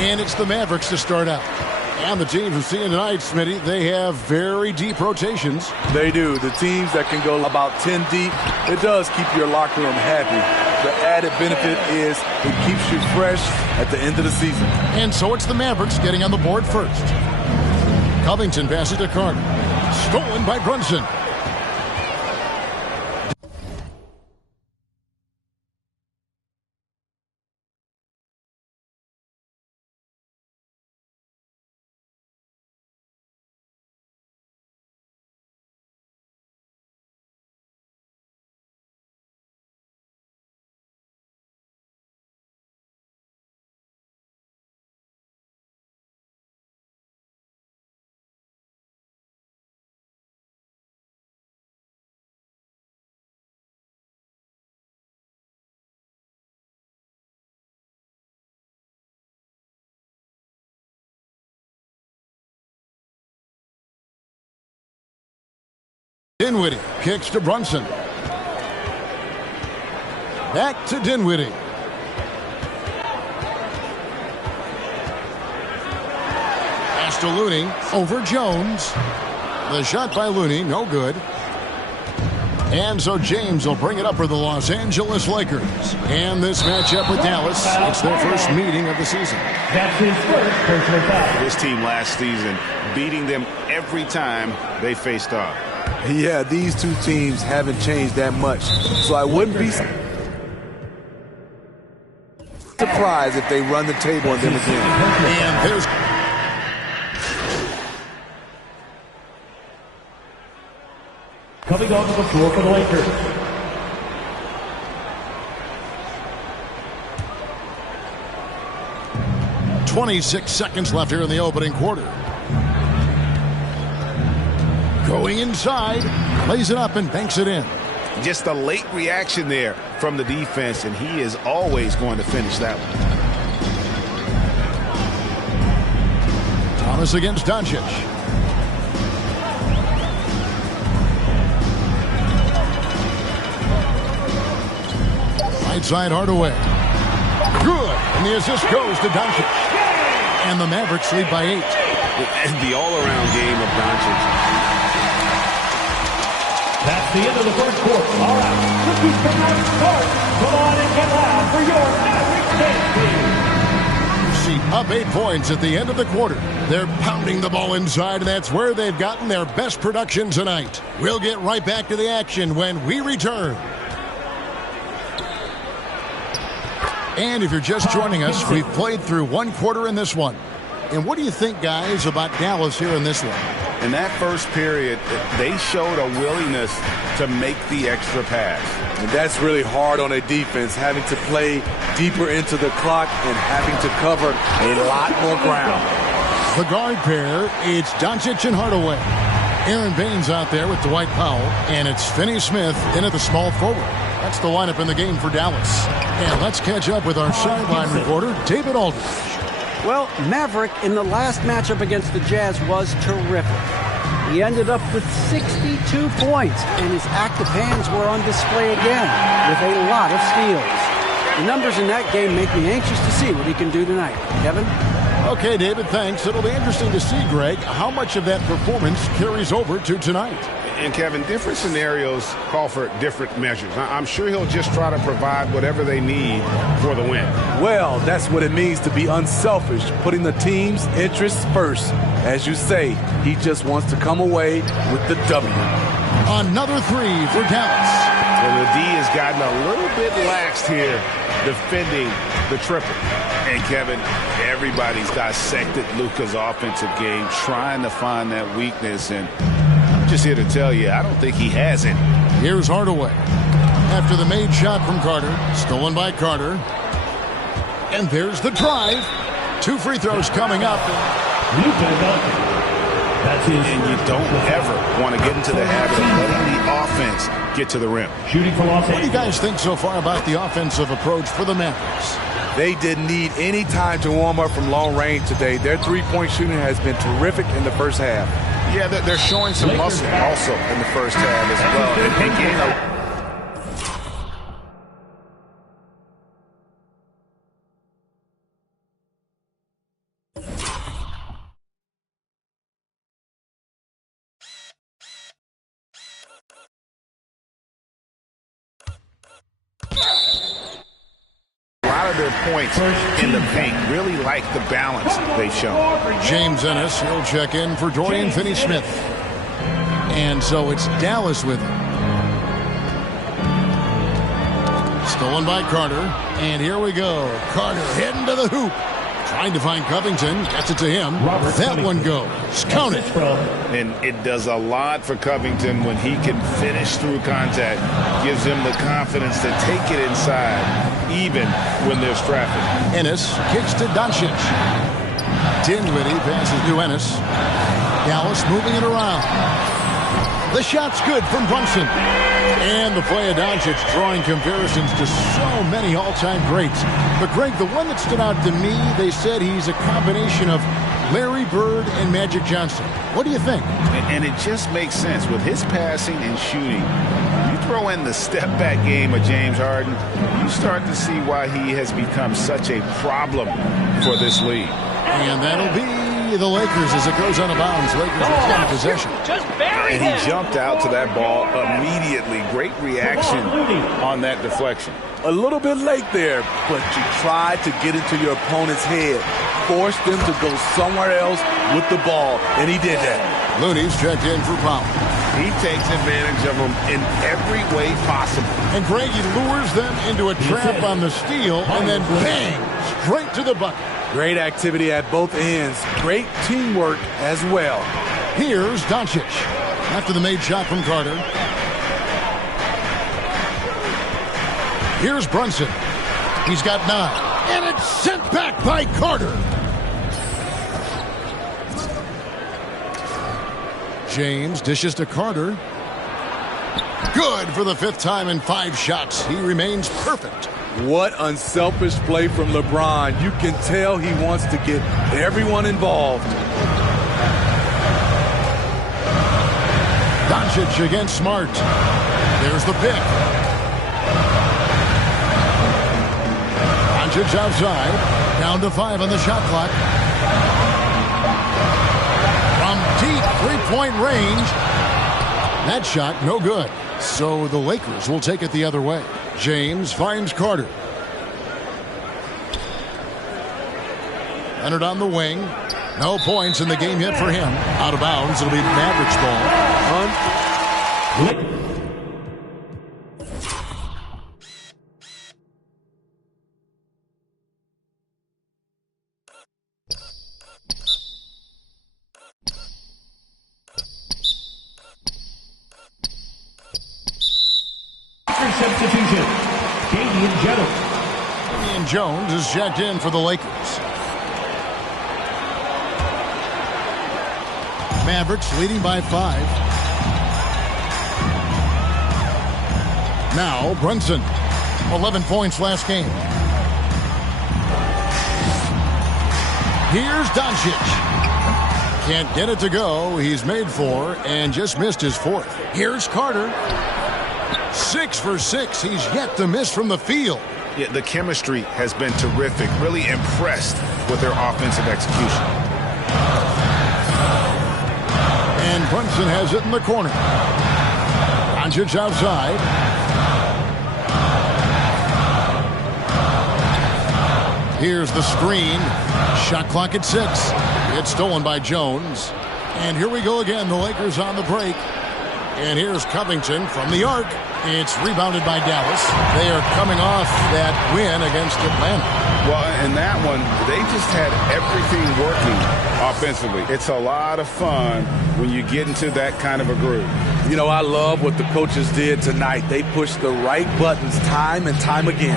And it's the Mavericks to start out. And the teams we're seeing tonight, Smitty, they have very deep rotations. They do. The teams that can go about 10 deep, it does keep your locker room happy. The added benefit is it keeps you fresh at the end of the season. And so it's the Mavericks getting on the board first. Covington passes to Carter. Stolen by Brunson. Dinwiddie kicks to Brunson. Back to Dinwiddie. Pass to Looney over Jones. The shot by Looney, no good. And so James will bring it up for the Los Angeles Lakers. And this matchup with Dallas, it's their first meeting of the season. That's his first personal foul. This team last season beating them every time they faced off. Yeah, these two teams haven't changed that much. So I wouldn't be surprised if they run the table on them again. And there's coming onto the floor for the Lakers. .26 seconds left here in the opening quarter. Going inside, lays it up and banks it in. Just a late reaction there from the defense, and he is always going to finish that one. Thomas against Doncic. Right side Hardaway. Good. And the assist goes to Doncic. And the Mavericks lead by 8. And the all-around game of Doncic. That's the end of the first quarter. All right, rookies come out and start. Come on and get loud for your Mavericks team. See, up 8 points at the end of the quarter. They're pounding the ball inside, and that's where they've gotten their best production tonight. We'll get right back to the action when we return. And if you're just joining us, we've played through 1 quarter in this one. And what do you think, guys, about Dallas here in this one? In that first period, they showed a willingness to make the extra pass. And that's really hard on a defense, having to play deeper into the clock and having to cover a lot more ground. The guard pair, it's Doncic and Hardaway. Aaron Baines out there with Dwight Powell, and it's Finney-Smith in at the small forward. That's the lineup in the game for Dallas. And let's catch up with our sideline reporter, David Aldridge. Well, Maverick in the last matchup against the Jazz was terrific. He ended up with 62 points, and his active hands were on display again with a lot of steals. The numbers in that game make me anxious to see what he can do tonight. Kevin? Okay, David, thanks. It'll be interesting to see, Greg, how much of that performance carries over to tonight. And, Kevin, different scenarios call for different measures. I'm sure he'll just try to provide whatever they need for the win. Well, that's what it means to be unselfish, putting the team's interests first. As you say, he just wants to come away with the W. Another 3 for Dallas. And the D has gotten a little bit laxed here defending the triple. And, Kevin, everybody's dissected Luka's offensive game, trying to find that weakness, and I'm just here to tell you, I don't think he has it. Here's Hardaway. After the made shot from Carter, stolen by Carter. And there's the drive. 2 free throws coming up. And you don't ever want to get into the habit of letting the offense get to the rim. Shooting for Los Angeles. What do you guys think so far about the offensive approach for the Mavericks? They didn't need any time to warm up from long range today. Their three-point shooting has been terrific in the first half. Yeah, they're showing some muscle also in the first half as well. And getting a their points in the paint. Really like the balance they've shown. James Ennis, he'll check in for Dorian Finney-Smith. And so it's Dallas with him. Stolen by Carter. And here we go. Carter heading to the hoop. Trying to find Covington. Gets it to him. That one goes. Count it. And it does a lot for Covington when he can finish through contact. Gives him the confidence to take it inside, even when there's traffic. Ennis kicks to Doncic. Dinwiddie passes to Ennis. Dallas moving it around. The shot's good from Brunson. And the play of Doncic drawing comparisons to so many all-time greats. But, Greg, the one that stood out to me, they said he's a combination of Larry Bird and Magic Johnson. What do you think? And it just makes sense. With his passing and shooting, you throw in the step-back game of James Harden, you start to see why he has become such a problem for this league. And that'll be the Lakers as it goes out of bounds. Lakers retain possession. And he jumped out to that ball immediately. Great reaction on that deflection. A little bit late there, but you tried to get into your opponent's head. Force them to go somewhere else with the ball, and he did that. Looney's checked in for Powell. He takes advantage of them in every way possible. And Greg, he lures them into a trap on the steal, and then bang, straight to the bucket. Great activity at both ends. Great teamwork as well. Here's Doncic. After the made shot from Carter. Here's Brunson. He's got 9. And it's sent back by Carter. James dishes to Carter. Good for the 5th time in 5 shots. He remains perfect. What unselfish play from LeBron. You can tell he wants to get everyone involved. Doncic against Smart. There's the pick. Doncic outside. Down to 5 on the shot clock. From deep three-point range. That shot no good. So the Lakers will take it the other way. James finds Carter. Leonard on the wing. No points in the game yet for him. Out of bounds. It'll be Mavericks ball. 1. Jones is checked in for the Lakers. Mavericks leading by 5. Now Brunson, 11 points last game. Here's Doncic. Can't get it to go. He's made 4 and just missed his 4th. Here's Carter. 6 for 6. He's yet to miss from the field. Yeah, the chemistry has been terrific. Really impressed with their offensive execution. And Brunson has it in the corner. Doncic outside. Here's the screen. Shot clock at 6. It's stolen by Jones. And here we go again. The Lakers on the break. And here's Covington from the arc. It's rebounded by Dallas. They are coming off that win against Atlanta. Well, in that one, they just had everything working offensively. It's a lot of fun when you get into that kind of a groove. You know, I love what the coaches did tonight. They pushed the right buttons time and time again.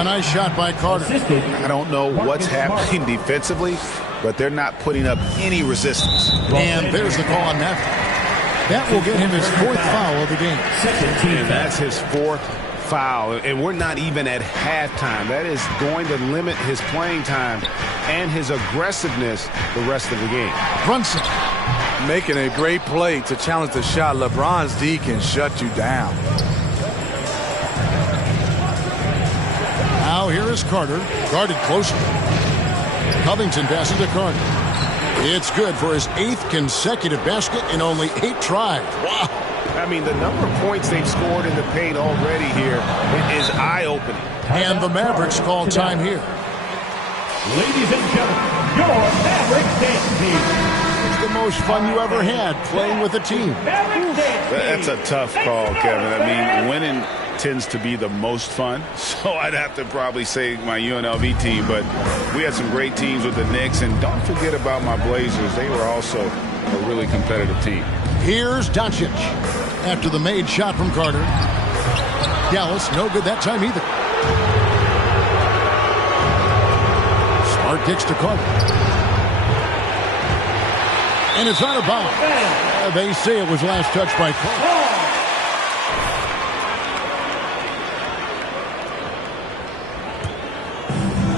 A nice shot by Carter. I don't know what's happening defensively, but they're not putting up any resistance. And there's the call on that. That will get him his 4th foul of the game. And that's his 4th foul. And we're not even at halftime. That is going to limit his playing time and his aggressiveness the rest of the game. Brunson. Making a great play to challenge the shot. LeBron's D can shut you down. Now here is Carter. Guarded closely. Covington passes to Carter. It's good for his 8th consecutive basket in only 8 tries. Wow. I mean, the number of points they've scored in the paint already here is eye-opening. And the Mavericks call time here. Ladies and gentlemen, your Mavericks dance team. It's the most fun you ever had playing with a team. That's a tough call, Kevin. I mean, winning tends to be the most fun, so I'd have to probably say my UNLV team, but we had some great teams with the Knicks, and don't forget about my Blazers. They were also a really competitive team. Here's Doncic after the made shot from Carter. Dallas, no good that time either. Smart kicks to Carter. And it's out of bounds. They say it was last touched by Carter.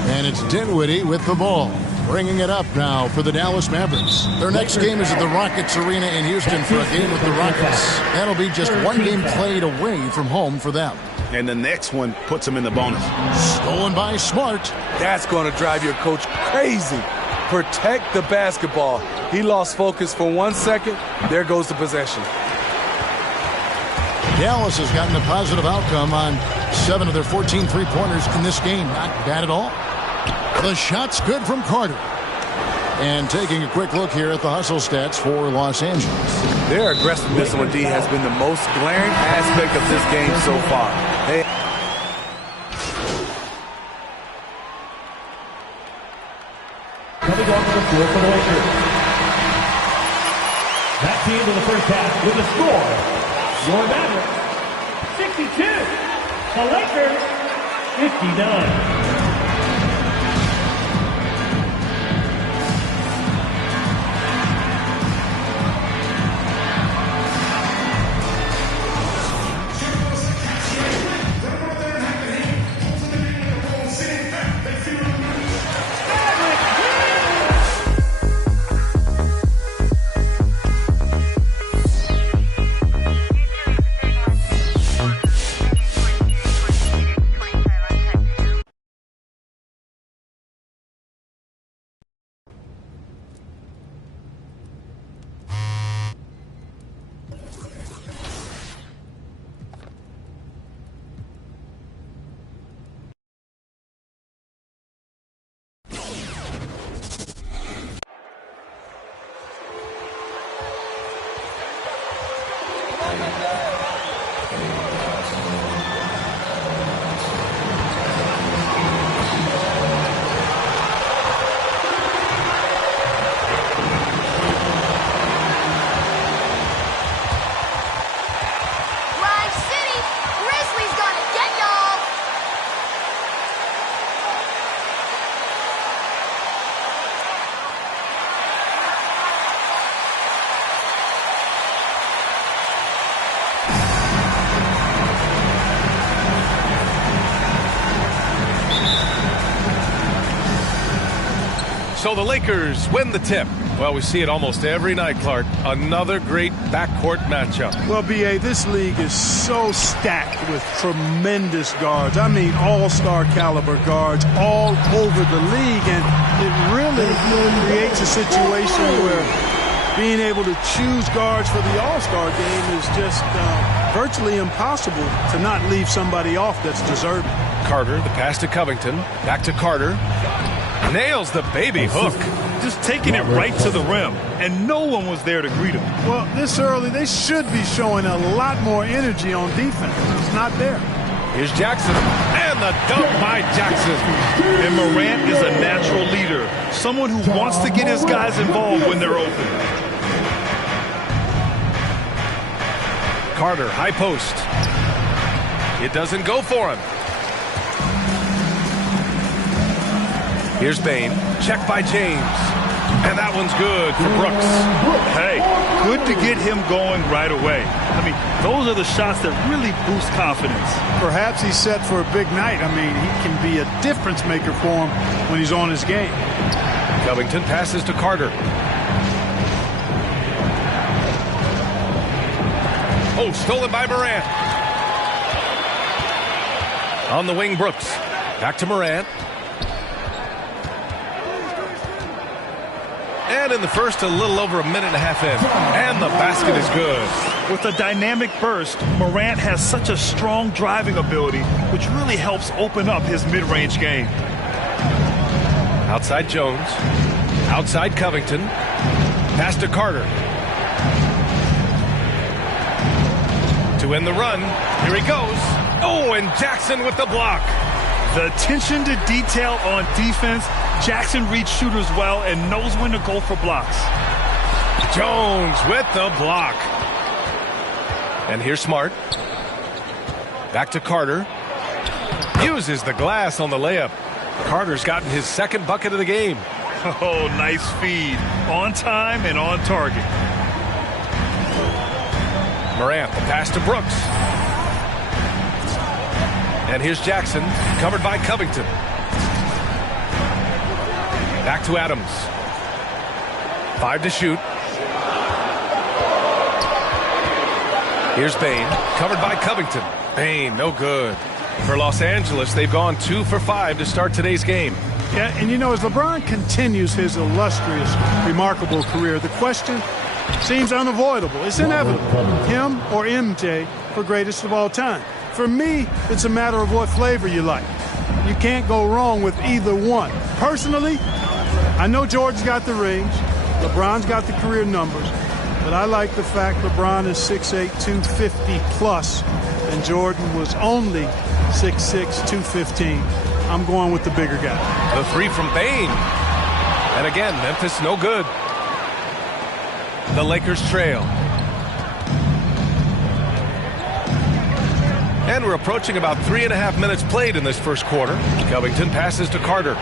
And it's Dinwiddie with the ball. Bringing it up now for the Dallas Mavericks. Their next game is at the Rockets Arena in Houston for a game with the Rockets. That'll be just one game played away from home for them. And the next one puts them in the bonus. Stolen by Smart. That's going to drive your coach crazy. Protect the basketball. He lost focus for 1 second. There goes the possession. Dallas has gotten a positive outcome on 7 of their 14 three-pointers in this game. Not bad at all. The shot's good from Carter. And taking a quick look here at the hustle stats for Los Angeles. Their aggressiveness on D has been the most glaring aspect of this game so far. Coming on to the floor for the Lakers. That team in the first half with a score. Your Mavericks, 62. The Lakers, 59. So the Lakers win the tip. Well, we see it almost every night, Clark. Another great backcourt matchup. Well, B.A., this league is so stacked with tremendous guards. I mean, all-star caliber guards all over the league. And it really creates a situation where being able to choose guards for the all-star game is just virtually impossible to not leave somebody off that's deserving. Carter, the pass to Covington. Back to Carter. Nails the baby hook. Just taking it right to the rim, and no one was there to greet him. Well, this early, they should be showing a lot more energy on defense. It's not there. Here's Jackson, and the dunk by Jackson. And Morant is a natural leader, someone who wants to get his guys involved when they're open. Carter, high post. It doesn't go for him. Here's Bane. Check by James. And that one's good for Brooks. Hey, good to get him going right away. I mean, those are the shots that really boost confidence. Perhaps he's set for a big night. I mean, he can be a difference maker for him when he's on his game. Covington passes to Carter. Oh, stolen by Morant. On the wing, Brooks. Back to Morant. And in the first, a little over a minute and a half in. And the basket is good. With a dynamic burst, Morant has such a strong driving ability, which really helps open up his mid-range game. Outside Jones. Outside Covington. Pass to Carter. To end the run. Here he goes. Oh, and Jackson with the block. The attention to detail on defense. Jackson reads shooters well and knows when to go for blocks. Jones with the block. And here's Smart. Back to Carter. Uses the glass on the layup. Carter's gotten his second bucket of the game. Oh, nice feed. On time and on target. Morant, the pass to Brooks. And here's Jackson, covered by Covington. Back to Adams. 5 to shoot. Here's Bane, covered by Covington. Bane, no good. For Los Angeles, they've gone 2 for 5 to start today's game. Yeah, and you know, as LeBron continues his illustrious, remarkable career, the question seems unavoidable. It's inevitable. Him or MJ for greatest of all time. For me, it's a matter of what flavor you like. You can't go wrong with either one. Personally, I know Jordan's got the rings, LeBron's got the career numbers, but I like the fact LeBron is 6'8", 250 plus, and Jordan was only 6'6", 215. I'm going with the bigger guy. The three from Bane. And again, Memphis no good. The Lakers trail. And we're approaching about 3.5 minutes played in this first quarter. Covington passes to Carter.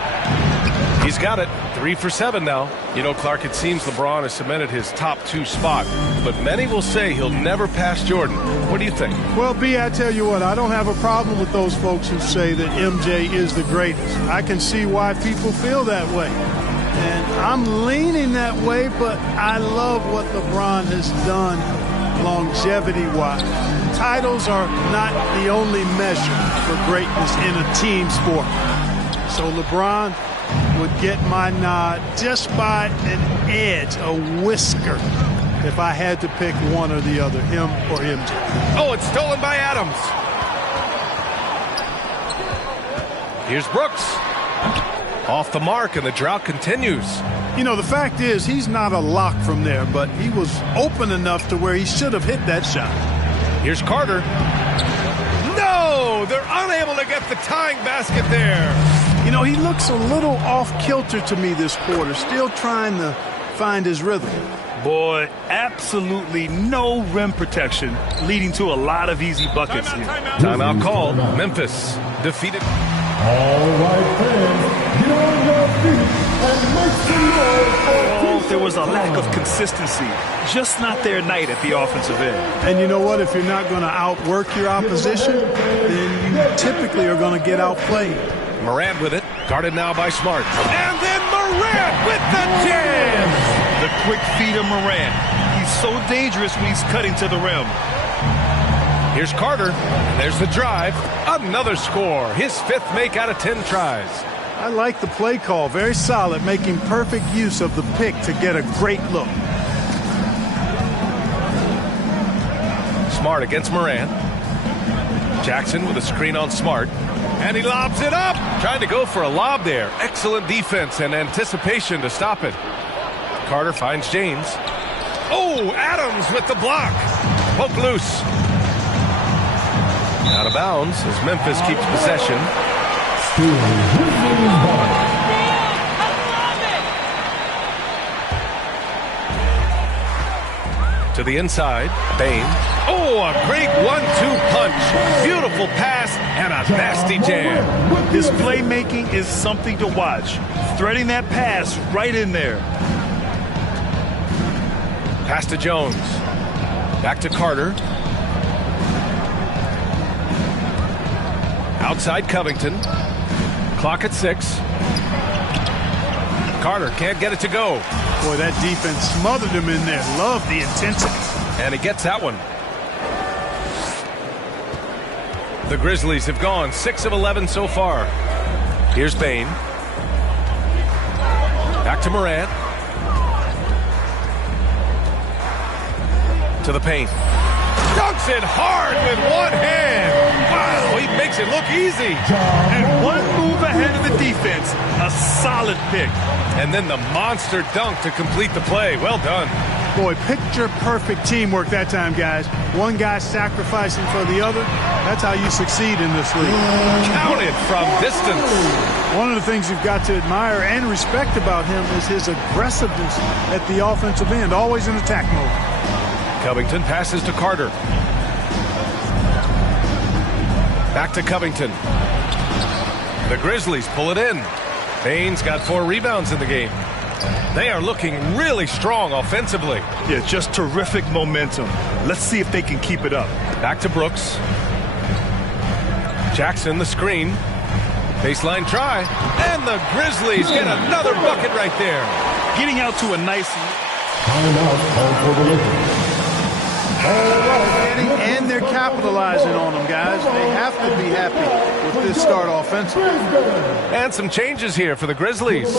He's got it. 3 for 7 now. You know, Clark, it seems LeBron has cemented his top 2 spot, but many will say he'll never pass Jordan. What do you think? Well, B, I tell you what, I don't have a problem with those folks who say that MJ is the greatest. I can see why people feel that way. And I'm leaning that way, but I love what LeBron has done longevity-wise. Titles are not the only measure for greatness in a team sport. So LeBron would get my nod just by an edge, a whisker, if I had to pick one or the other, him or MJ. Oh, it's stolen by Adams. Here's Brooks. Off the mark, and the drought continues. You know, the fact is, he's not a lock from there, but he was open enough to where he should have hit that shot. Here's Carter. No! They're unable to get the tying basket there. You know, he looks a little off-kilter to me this quarter, still trying to find his rhythm. Boy, absolutely no rim protection, leading to a lot of easy buckets here. Timeout called. Memphis defeated. All right, fans, get on your feet and make some noise. There was a lack of consistency, just not their night at the offensive end. And you know what? If you're not going to outwork your opposition, then you typically are going to get outplayed. Morant with it, guarded now by Smart. And then Morant with the jam! The quick feed of Morant. He's so dangerous when he's cutting to the rim. Here's Carter, and there's the drive. Another score, his 5th make out of 10 tries. I like the play call, very solid, making perfect use of the pick to get a great look. Smart against Morant. Jackson with a screen on Smart. And he lobs it up. Trying to go for a lob there. Excellent defense and anticipation to stop it. Carter finds James. Oh, Adams with the block. Poke loose. Out of bounds as Memphis keeps possession. To the inside, Bane. Oh, a great 1-2 punch. Beautiful pass and a nasty jam. His playmaking is something to watch. Threading that pass right in there. Pass to Jones. Back to Carter. Outside Covington. Clock at 6. Carter can't get it to go. Boy, that defense smothered him in there. Love the intensity. And he gets that one. The Grizzlies have gone 6 of 11 so far. Here's Bane. Back to Morant. To the paint. Dunks it hard with one hand. Wow, he makes it look easy. And one move ahead of the defense. A solid pick. And then the monster dunk to complete the play. Well done. Boy, picture-perfect teamwork that time, guys. One guy sacrificing for the other. That's how you succeed in this league. Counted from distance. One of the things you've got to admire and respect about him is his aggressiveness at the offensive end, always in attack mode. Covington passes to Carter. Back to Covington. The Grizzlies pull it in. Bane's got 4 rebounds in the game. They are looking really strong offensively. Yeah, just terrific momentum. Let's see if they can keep it up. Back to Brooks. Jackson, the screen. Baseline try. And the Grizzlies get another bucket right there. Getting out to a nice... Timeout called for the Lakers. And they're capitalizing on them, guys. They have to be happy with this start offensively. And some changes here for the Grizzlies.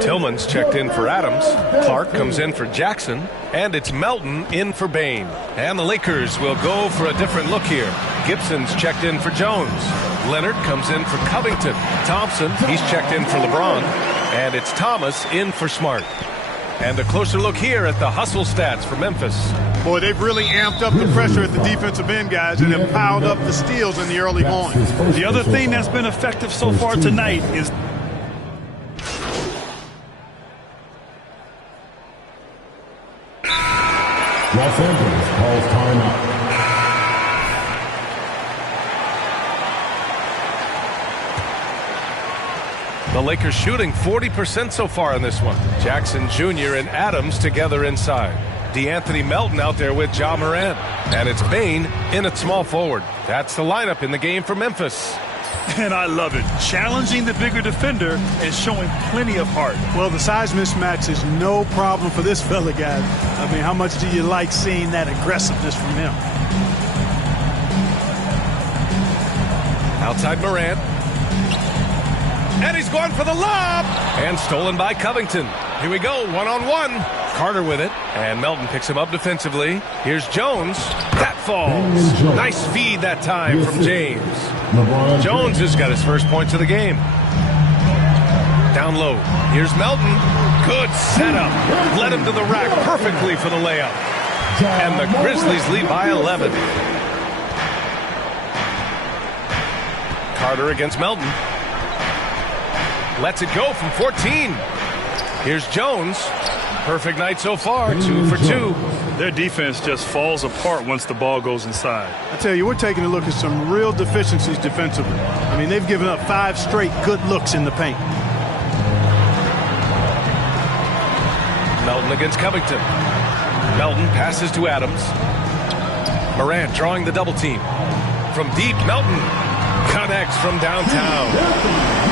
Tillman's checked in for Adams. Clark comes in for Jackson. And it's Melton in for Bane. And the Lakers will go for a different look here. Gibson's checked in for Jones. Leonard comes in for Covington. Thompson, he's checked in for LeBron. And it's Thomas in for Smart. And a closer look here at the hustle stats for Memphis. Boy, they've really amped up the pressure at the defensive end, guys, and have piled up the steals in the early going. The other thing that's been effective so far tonight is... Los Angeles calls timeout. The Lakers shooting 40% so far in this one. Jackson Jr. and Adams together inside. DeAnthony Melton out there with Ja Morant. And it's Bane in at small forward. That's the lineup in the game for Memphis. And I love it. Challenging the bigger defender and showing plenty of heart. Well, the size mismatch is no problem for this fella, guys. I mean, how much do you like seeing that aggressiveness from him? Outside Morant. And he's going for the lob. And stolen by Covington. Here we go, one-on-one. Carter with it. And Melton picks him up defensively. Here's Jones. That falls. Nice feed that time from James. Jones has got his first points of the game. Down low. Here's Melton. Good setup. Led him to the rack perfectly for the layup. And the Grizzlies lead by 11. Carter against Melton. Lets it go from 14. Here's Jones. Perfect night so far, 2 for 2. Their defense just falls apart once the ball goes inside. I tell you, we're taking a look at some real deficiencies defensively. I mean, they've given up 5 straight good looks in the paint. Melton against Covington. Melton passes to Adams. Morant drawing the double team. From deep, Melton connects from downtown.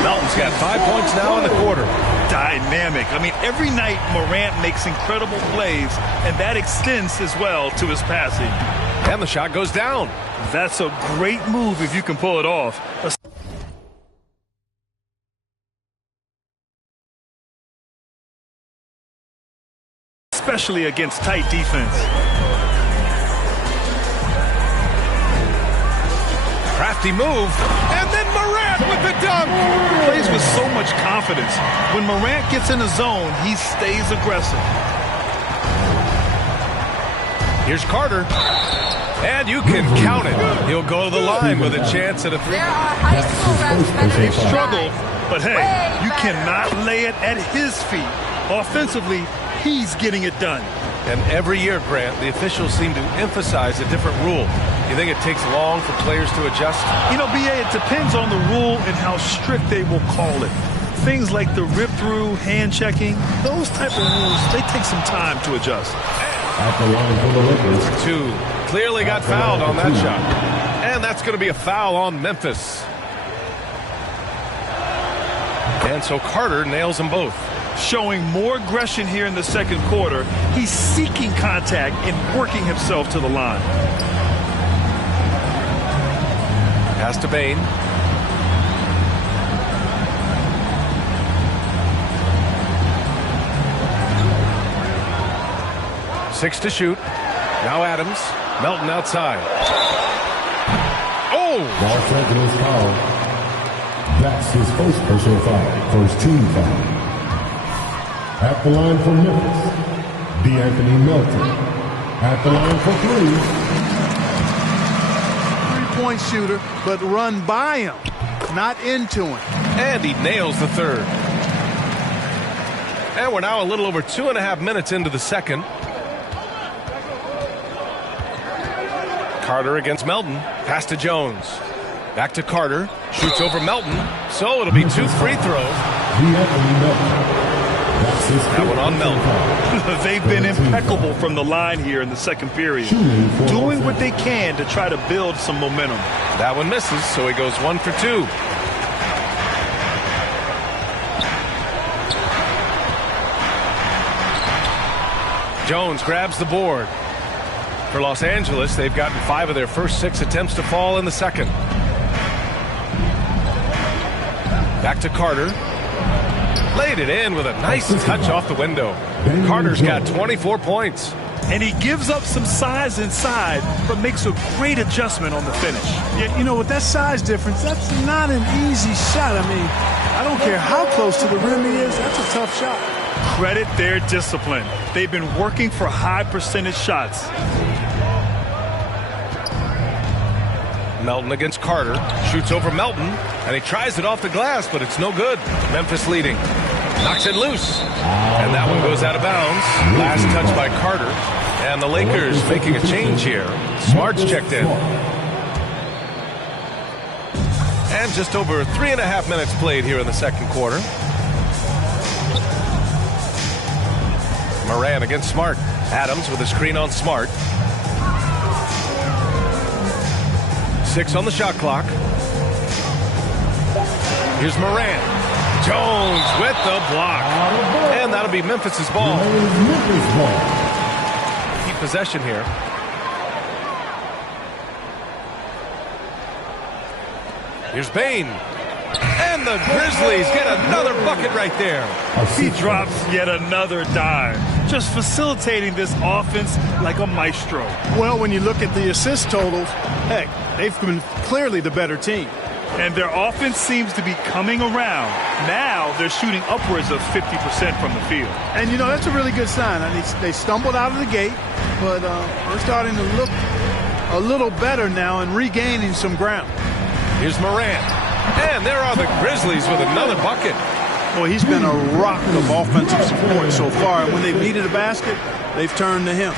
Melton's got 5 points now in the quarter. Dynamic. I mean, every night Morant makes incredible plays, and that extends as well to his passing. And the shot goes down. That's a great move if you can pull it off. Especially against tight defense. Crafty move, and then Morant with the dunk. Plays with so much confidence. When Morant gets in the zone, he stays aggressive. Here's Carter, and you can count it. He'll go to the line with a chance at a three. There are high school reps. They've struggled, but hey, you cannot lay it at his feet. Offensively, he's getting it done. And every year, Grant, the officials seem to emphasize a different rule. You think it takes long for players to adjust? You know, B.A., it depends on the rule and how strict they will call it. Things like the rip-through, hand-checking, those type of rules, they take some time to adjust. At the line for the Lakers. 2. Clearly got fouled on that shot. And that's going to be a foul on Memphis. And so Carter nails them both. Showing more aggression here in the second quarter. He's seeking contact and working himself to the line. Pass to Bane. Six to shoot. Now Adams. Melton outside. Oh! Los Angeles foul. That's his first personal foul. First team foul. At the line for Memphis, D'Anthony Melton. At the line for three. Three-point shooter, but run by him, not into him. And he nails the third. And we're now a little over 2.5 minutes into the second. Carter against Melton. Pass to Jones. Back to Carter. Shoots over Melton. So it'll be 2 free throws. That one on Melton. They've been impeccable from the line here in the second period. Doing what they can to try to build some momentum. That one misses, so he goes 1 for 2. Jones grabs the board. For Los Angeles, they've gotten 5 of their first 6 attempts to fall in the second. Back to Carter. Laid it in with a nice touch off the window. Carter's got 24 points. And he gives up some size inside, but makes a great adjustment on the finish. Yeah, you know, with that size difference, that's not an easy shot. I mean, I don't care how close to the rim he is, that's a tough shot. Credit their discipline. They've been working for high percentage shots. Melton against Carter. Shoots over Melton, and he tries it off the glass, but it's no good. Memphis leading. Knocks it loose. And that one goes out of bounds. Last touch by Carter. And the Lakers making a change here. Smart's checked in. And just over 3.5 minutes played here in the second quarter. Moran against Smart. Adams with a screen on Smart. 6 on the shot clock. Here's Moran. Jones with the block. And that'll be Memphis's ball. Keep possession here. Here's Bain. And the Grizzlies get another bucket right there. He drops yet another dime. Just facilitating this offense like a maestro. Well, when you look at the assist totals, heck, they've been clearly the better team. And their offense seems to be coming around. Now they're shooting upwards of 50% from the field. And, you know, that's a really good sign. I mean, they stumbled out of the gate, but they're starting to look a little better now and regaining some ground. Here's Moran. And there are the Grizzlies with another bucket. Well, he's been a rock of offensive support so far. And when they've needed a basket, they've turned to him.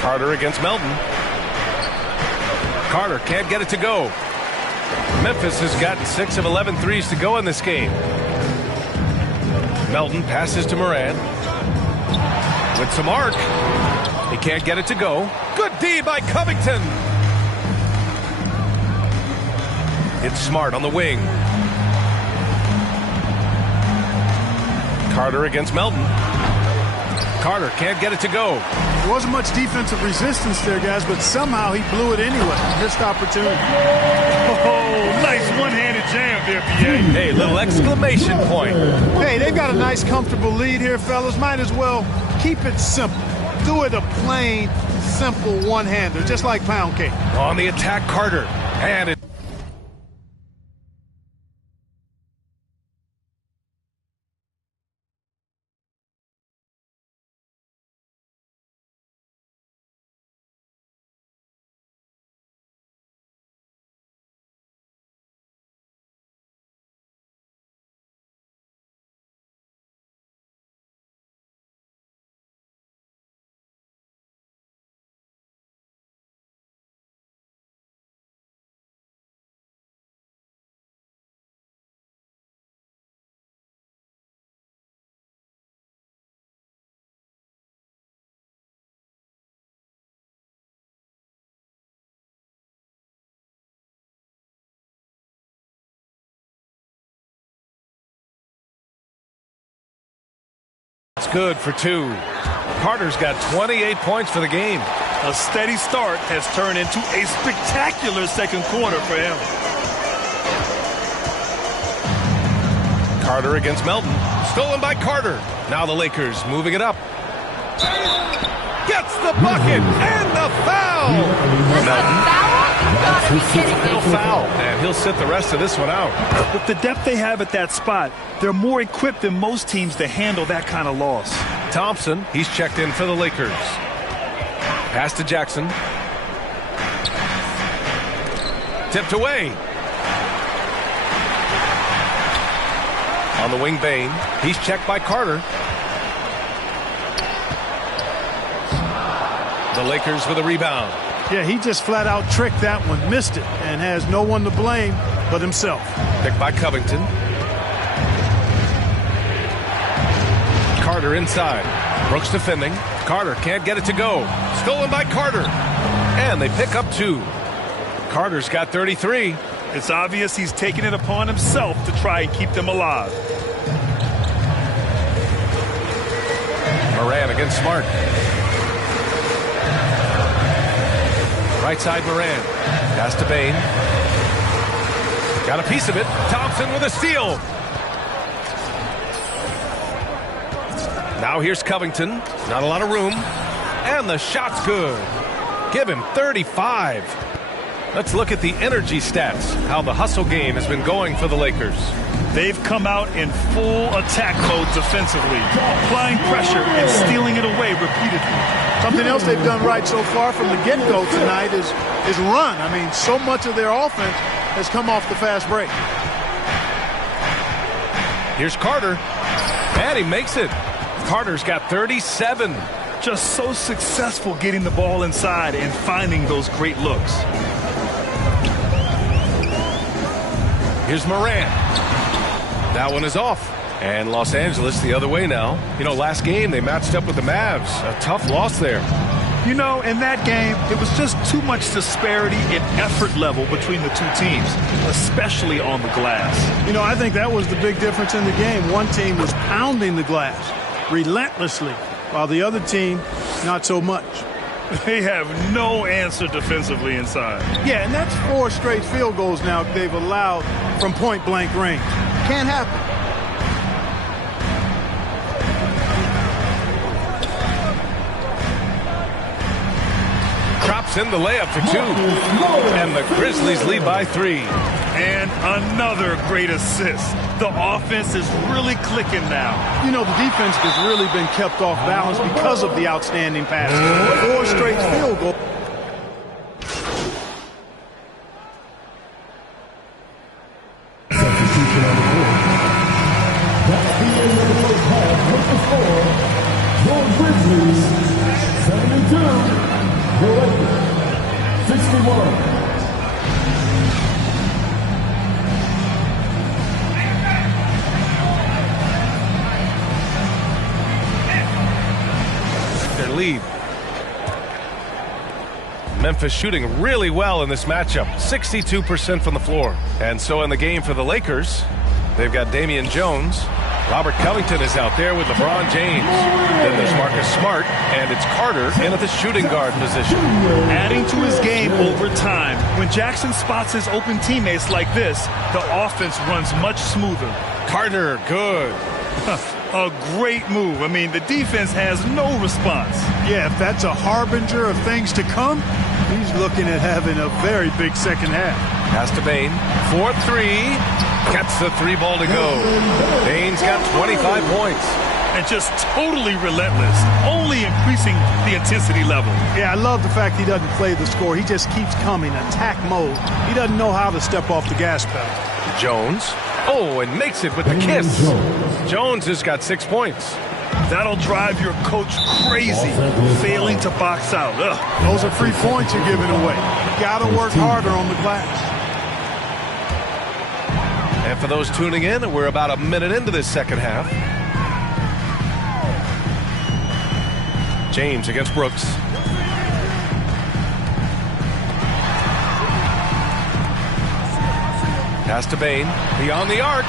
Carter against Melton. Carter can't get it to go. Memphis has gotten 6 of 11 threes to go in this game. Melton passes to Moran. With some arc. He can't get it to go. Good D by Covington. It's Smart on the wing. Carter against Melton. Carter can't get it to go. There wasn't much defensive resistance there, guys, but somehow he blew it anyway. Missed opportunity. Oh, nice one-handed jam there, PA. Hey, little exclamation point. Hey, they've got a nice, comfortable lead here, fellas. Might as well keep it simple. Do it a plain, simple one-hander, just like pound cake. On the attack, Carter. And it It's good for 2. Carter's got 28 points for the game. A steady start has turned into a spectacular second quarter for him. Carter against Melton. Stolen by Carter. Now the Lakers moving it up. Gets the bucket and the foul. No foul, and he'll sit the rest of this one out. With the depth they have at that spot, they're more equipped than most teams to handle that kind of loss. Thompson, he's checked in for the Lakers. Pass to Jackson. Tipped away. On the wing, Bain. He's checked by Carter. The Lakers with a rebound. Yeah, he just flat out tricked that one, missed it, and has no one to blame but himself. Picked by Covington. Carter inside. Brooks defending. Carter can't get it to go. Stolen by Carter. And they pick up 2. Carter's got 33. It's obvious he's taking it upon himself to try and keep them alive. Moran against Smart. Right side Moran. Pass to Bain. Got a piece of it. Thompson with a steal. Now here's Covington. Not a lot of room. And the shot's good. Give him 35. Let's look at the energy stats. How the hustle game has been going for the Lakers. They've come out in full attack mode defensively, applying pressure and stealing it away repeatedly. Something else they've done right so far from the get-go tonight is run. I mean, so much of their offense has come off the fast break. Here's Carter. And he makes it. Carter's got 37. Just so successful getting the ball inside and finding those great looks. Here's Moran. That one is off. And Los Angeles the other way now. You know, last game they matched up with the Mavs. A tough loss there. You know, in that game, it was just too much disparity in effort level between the two teams, especially on the glass. You know, I think that was the big difference in the game. One team was pounding the glass relentlessly, while the other team, not so much. They have no answer defensively inside. Yeah, and that's 4 straight field goals now they've allowed from point-blank range. Can't happen. Drops in the layup for 2. And the Grizzlies lead by 3. And another great assist. The offense is really clicking now. You know, the defense has really been kept off balance because of the outstanding pass. 4 straight field goals. Substitution on the court. That's the end of the first half with the score. Your Grizzlies, 72. Your Lakers, 61. Lead. Memphis shooting really well in this matchup, 62% from the floor. And so in the game for the Lakers, they've got Damian Jones. Robert Covington is out there with LeBron James. Then there's Marcus Smart, and it's Carter in at the shooting guard position. Adding to his game over time. When Jackson spots his open teammates like this, the offense runs much smoother. Carter, good. A great move. I mean, the defense has no response. Yeah, if that's a harbinger of things to come, he's looking at having a very big second half. Pass to Bain. 4-3. Gets the 3-ball to go. Bain's got 25 points. And just totally relentless, only increasing the intensity level. Yeah, I love the fact he doesn't play the score. He just keeps coming, attack mode. He doesn't know how to step off the gas pedal. Jones. Oh, and makes it with the kiss. Jones has got 6 points. That'll drive your coach crazy, failing to box out. Ugh. Those are free points you're giving away. You got to work harder on the glass. And for those tuning in, we're about a minute into this second half. James against Brooks. Pass to Bain. Beyond the arc.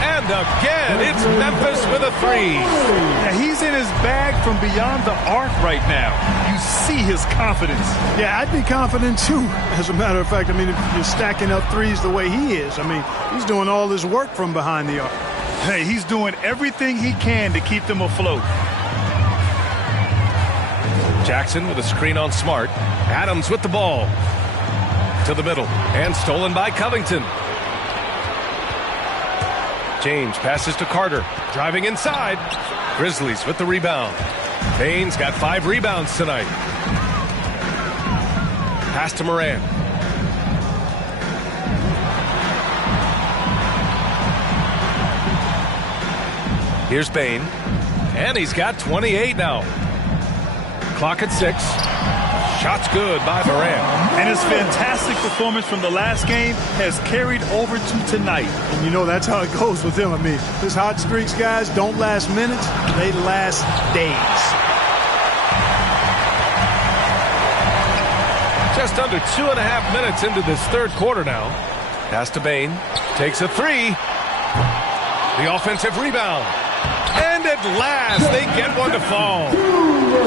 And again, it's Memphis with a 3. Now, he's in his bag from beyond the arc right now. You see his confidence. Yeah, I'd be confident too. As a matter of fact, I mean, if you're stacking up threes the way he is, I mean, he's doing all his work from behind the arc. Hey, he's doing everything he can to keep them afloat. Jackson with a screen on Smart. Adams with the ball. To the middle. And stolen by Covington. James passes to Carter. Driving inside. Grizzlies with the rebound. Bane's got 5 rebounds tonight. Pass to Moran. Here's Bane. And he's got 28 now. Clock at 6. Shot's good by Moran. And his fantastic performance from the last game has carried over to tonight. And you know that's how it goes with him. I mean, his hot streaks, guys, don't last minutes. They last days. Just under 2.5 minutes into this third quarter now. Pass to Bane. Takes a 3. The offensive rebound. And at last, they get one to fall.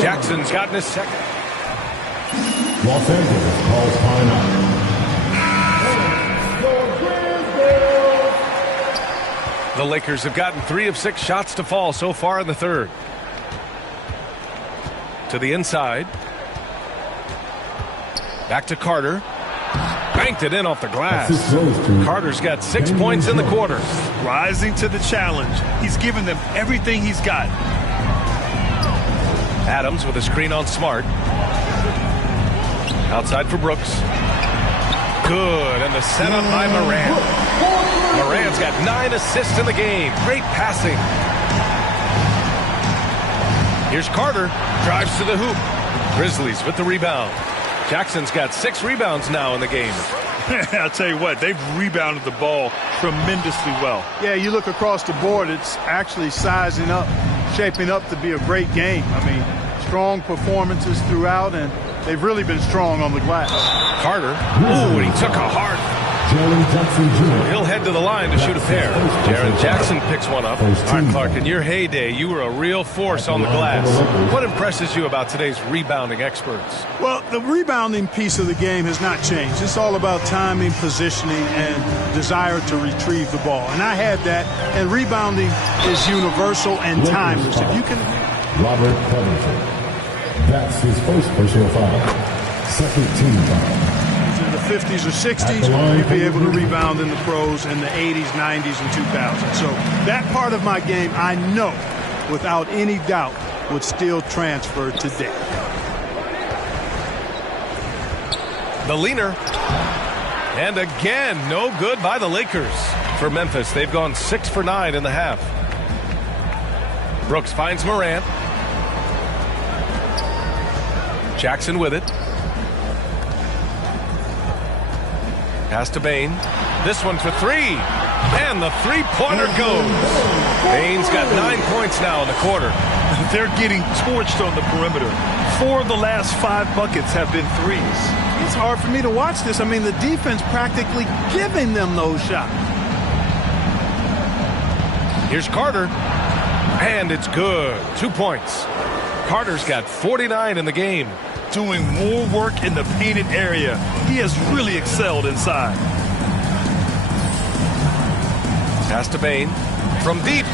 Jackson's gotten his second. Los Angeles calls timeout. The Lakers have gotten 3 of 6 shots to fall so far in the third. To the inside. Back to Carter. Banked it in off the glass. Carter's got 6 points in the quarter. Rising to the challenge. He's given them everything he's got. Adams with a screen on Smart. Outside for Brooks. Good, and the setup by Moran. Moran's got 9 assists in the game. Great passing. Here's Carter. Drives to the hoop. Grizzlies with the rebound. Jackson's got 6 rebounds now in the game. I'll tell you what, they've rebounded the ball tremendously well. Yeah, you look across the board, it's actually sizing up, shaping up to be a great game. I mean, strong performances throughout, and they've really been strong on the glass. Carter. Ooh, and he took a hard. He'll head to the line to shoot a pair. Jaren Jackson picks one up. All right, Clark, in your heyday, you were a real force on the glass. What impresses you about today's rebounding experts? Well, the rebounding piece of the game has not changed. It's all about timing, positioning, and desire to retrieve the ball. And I had that, and rebounding is universal and timeless. If you can... Robert Covington. That's his first personal foul. Second team foul. In the 50s or 60s, you'd be able to rebound in the pros in the 80s, 90s, and 2000s. So that part of my game, I know, without any doubt, would still transfer today. The leaner. And again, no good by the Lakers. For Memphis, they've gone 6 for 9 in the half. Brooks finds Morant. Jackson with it. Pass to Bane. This one for 3. And the three-pointer goes. Bane's got 9 points now in the quarter. They're getting torched on the perimeter. 4 of the last 5 buckets have been threes. It's hard for me to watch this. I mean, the defense practically giving them those shots. Here's Carter. And it's good. 2 points. Carter's got 49 in the game. Doing more work in the painted area. He has really excelled inside. Pass to Bane. From deep.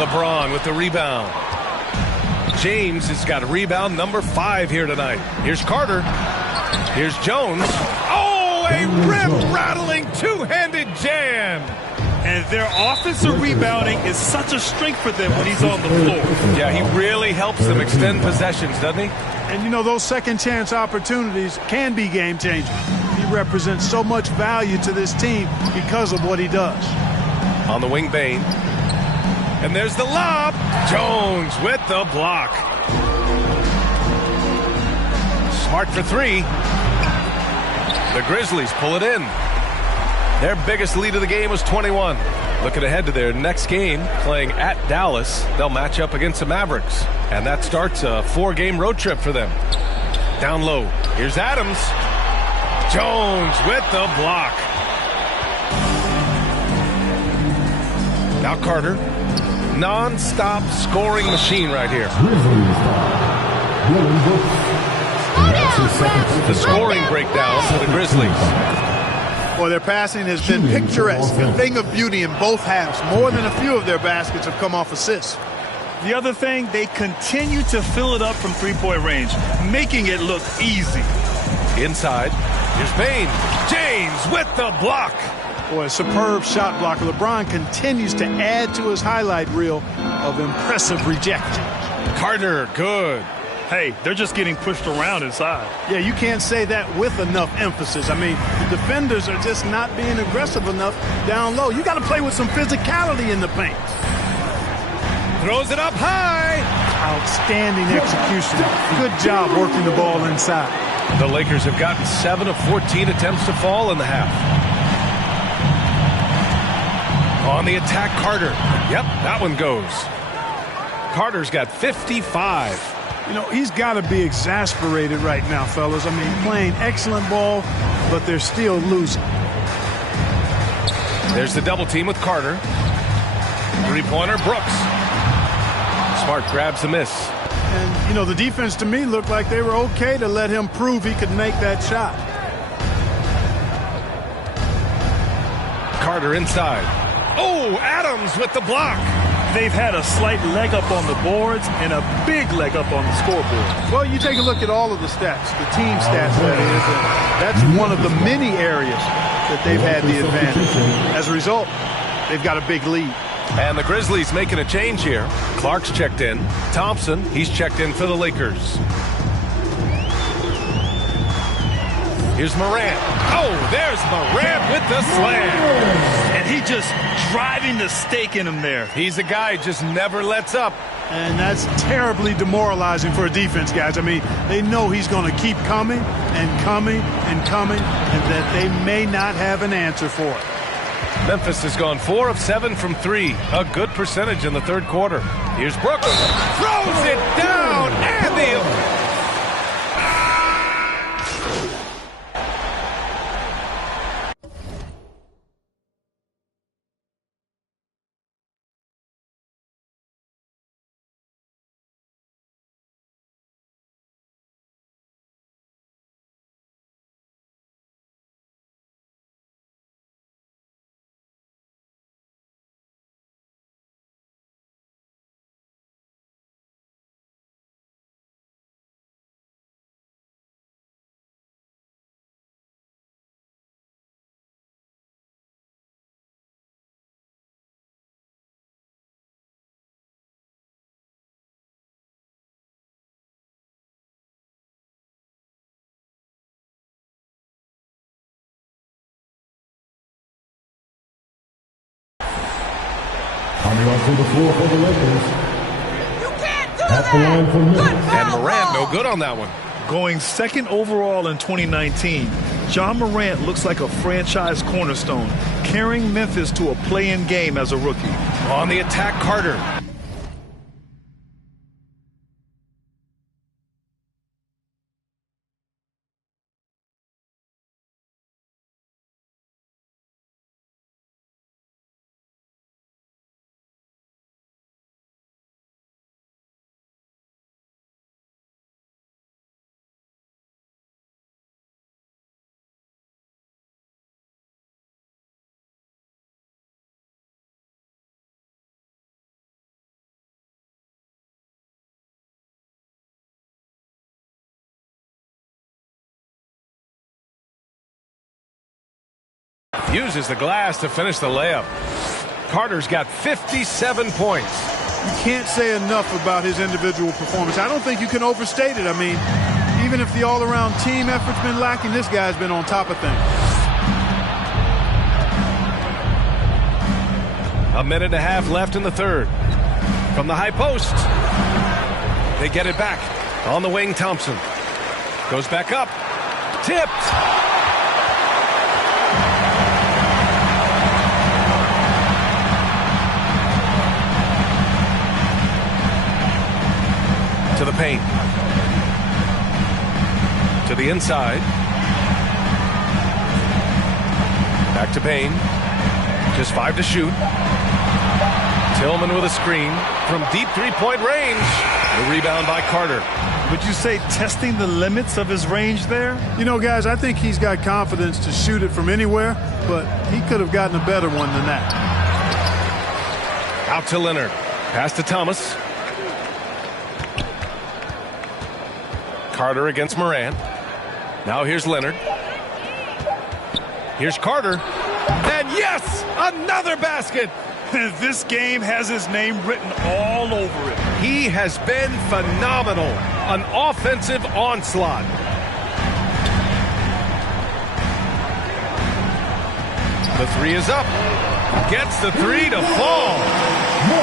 LeBron with the rebound. James has got rebound number 5 here tonight. Here's Carter. Here's Jones. Oh, a rip-rattling two-handed jam. And their offensive rebounding is such a strength for them when he's on the floor. Yeah, he really helps them extend possessions, doesn't he? And, you know, those second-chance opportunities can be game-changing. He represents so much value to this team because of what he does. On the wing, Bane. And there's the lob. Jones with the block. Smart for 3. The Grizzlies pull it in. Their biggest lead of the game was 21. Looking ahead to their next game, playing at Dallas, they'll match up against the Mavericks. And that starts a 4-game road trip for them. Down low. Here's Adams. Jones with the block. Now Carter. Non-stop scoring machine right here. The scoring breakdown for the Grizzlies. Well, their passing has been picturesque, a thing of beauty in both halves. More than a few of their baskets have come off assists. The other thing, they continue to fill it up from three-point range, making it look easy. Inside, here's Bain. James with the block. Boy, a superb shot blocker. LeBron continues to add to his highlight reel of impressive rejections. Carter, good. Hey, they're just getting pushed around inside. Yeah, you can't say that with enough emphasis. I mean, the defenders are just not being aggressive enough down low. You got to play with some physicality in the paint. Throws it up high. Outstanding execution. Good job working the ball inside. The Lakers have gotten 7 of 14 attempts to fall in the half. On the attack, Carter. Yep, that one goes. Carter's got 55. You know, he's got to be exasperated right now, fellas. I mean, playing excellent ball, but they're still losing. There's the double team with Carter. Three-pointer, Brooks. Smart grabs a miss. And, you know, the defense to me looked like they were okay to let him prove he could make that shot. Carter inside. Oh, Adams with the block. They've had a slight leg up on the boards and a big leg up on the scoreboard. Well, you take a look at all of the stats, the team stats, that is, and that's one of the many areas that they've had the advantage. As a result, they've got a big lead. And the Grizzlies making a change here. Clark's checked in. Thompson, he's checked in for the Lakers. Here's Morant. Oh, there's Morant with the slam. And he just driving the stake in him there. He's a guy just never lets up. And that's terribly demoralizing for a defense, guys. I mean, they know he's going to keep coming and coming and coming, and that they may not have an answer for it. Memphis has gone 4 of 7 from 3. A good percentage in the third quarter. Here's Brooks. Throws it down. And the... Coming off to the floor for the Lakers. You can't do At the line for Memphis. And Morant, no good on that one. Going second overall in 2019, John Morant looks like a franchise cornerstone, carrying Memphis to a play-in game as a rookie. On the attack, Carter. Uses the glass to finish the layup. Carter's got 57 points. You can't say enough about his individual performance. I don't think you can overstate it. I mean, even if the all-around team effort's been lacking, this guy's been on top of things. A minute and a half left in the third. From the high post. They get it back. On the wing, Thompson. Goes back up. Tipped. To the paint. To the inside. Back to Payne. Just 5 to shoot. Tillman with a screen from deep three-point range. The rebound by Carter. Would you say testing the limits of his range there? You know, guys, I think he's got confidence to shoot it from anywhere, but he could have gotten a better one than that. Out to Leonard. Pass to Thomas. Carter against Morant. Now here's Leonard. Here's Carter. And yes, another basket. This game has his name written all over it. He has been phenomenal. An offensive onslaught. The three is up. Gets the three to fall.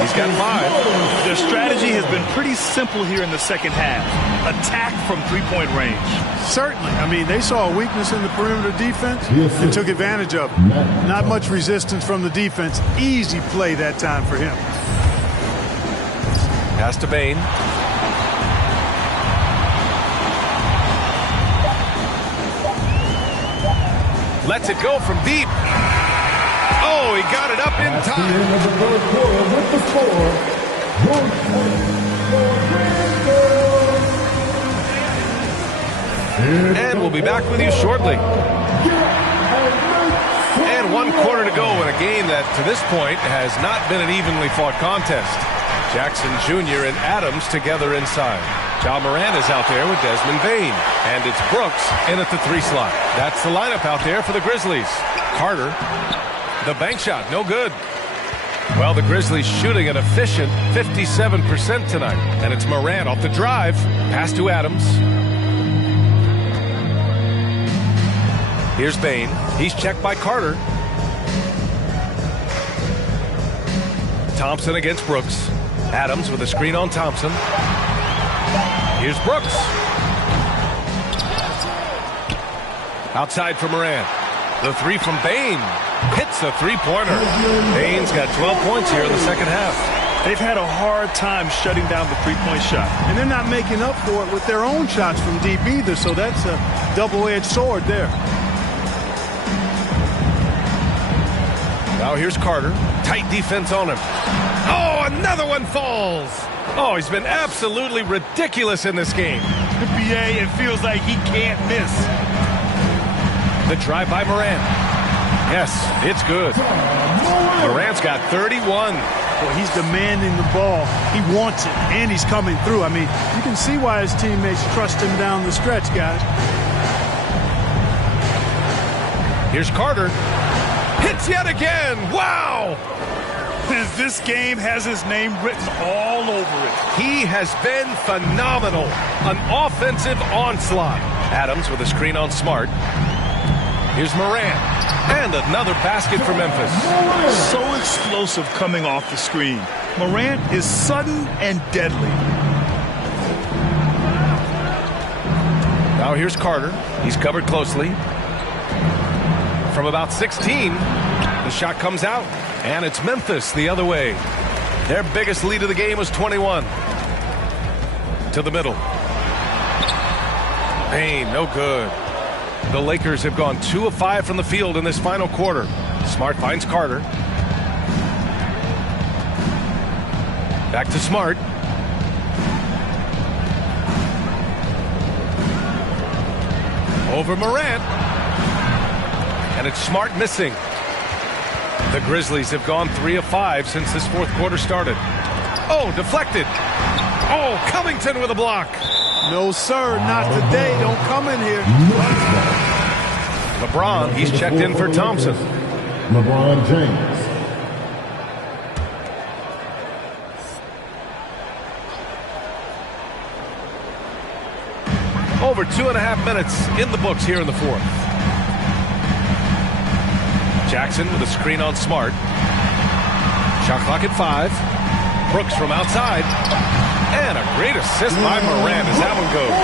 He's got 5. Their strategy has been pretty simple here in the second half. Attack from three-point range. Certainly. I mean, they saw a weakness in the perimeter defense and took advantage of it. Not much resistance from the defense. Easy play that time for him. Pass to Bain. Lets it go from deep. Oh, he got it up in That's time. the end of the third quarter with the score. 1 point for Graham. And we'll be back with you shortly. And 1 quarter to go in a game that, to this point, has not been an evenly fought contest. Jackson Jr. and Adams together inside. Ja Morant is out there with Desmond Bain. And it's Brooks in at the 3 slot. That's the lineup out there for the Grizzlies. Carter, the bank shot, no good. Well, the Grizzlies shooting an efficient 57% tonight. And it's Morant off the drive. Pass to Adams. Here's Bain. He's checked by Carter. Thompson against Brooks. Adams with a screen on Thompson. Here's Brooks. Outside for Morant. The 3 from Bain. Hits the three-pointer. Bain's got 12 points here in the second half. They've had a hard time shutting down the three-point shot. And they're not making up for it with their own shots from deep either, so that's a double-edged sword there. Now here's Carter. Tight defense on him. Oh, another one falls. Oh, he's been absolutely ridiculous in this game. NBA, it feels like he can't miss. The drive by Morant. Yes, it's good. Morant's got 31. Well, he's demanding the ball. He wants it, and he's coming through. I mean, you can see why his teammates trust him down the stretch, guys. Here's Carter. Hits yet again. Wow! This game has his name written all over it. He has been phenomenal. An offensive onslaught. Adams with a screen on Smart. Here's Morant. And another basket for Memphis. So explosive coming off the screen. Morant is sudden and deadly. Now here's Carter. He's covered closely. From about 16, the shot comes out. And it's Memphis the other way. Their biggest lead of the game was 21. To the middle. Bain, no good. The Lakers have gone 2 of 5 from the field in this final quarter. Smart finds Carter. Back to Smart. Over Morant. And it's Smart missing. The Grizzlies have gone 3 of 5 since this fourth quarter started. Oh, deflected. Oh, Covington with a block. No, sir, not today. Don't come in here. LeBron, he's checked in for Thompson. LeBron James. Over 2.5 minutes in the books here in the fourth. Jackson with a screen on Smart. Shot clock at 5. Brooks from outside. And a great assist by Morant as that one goes.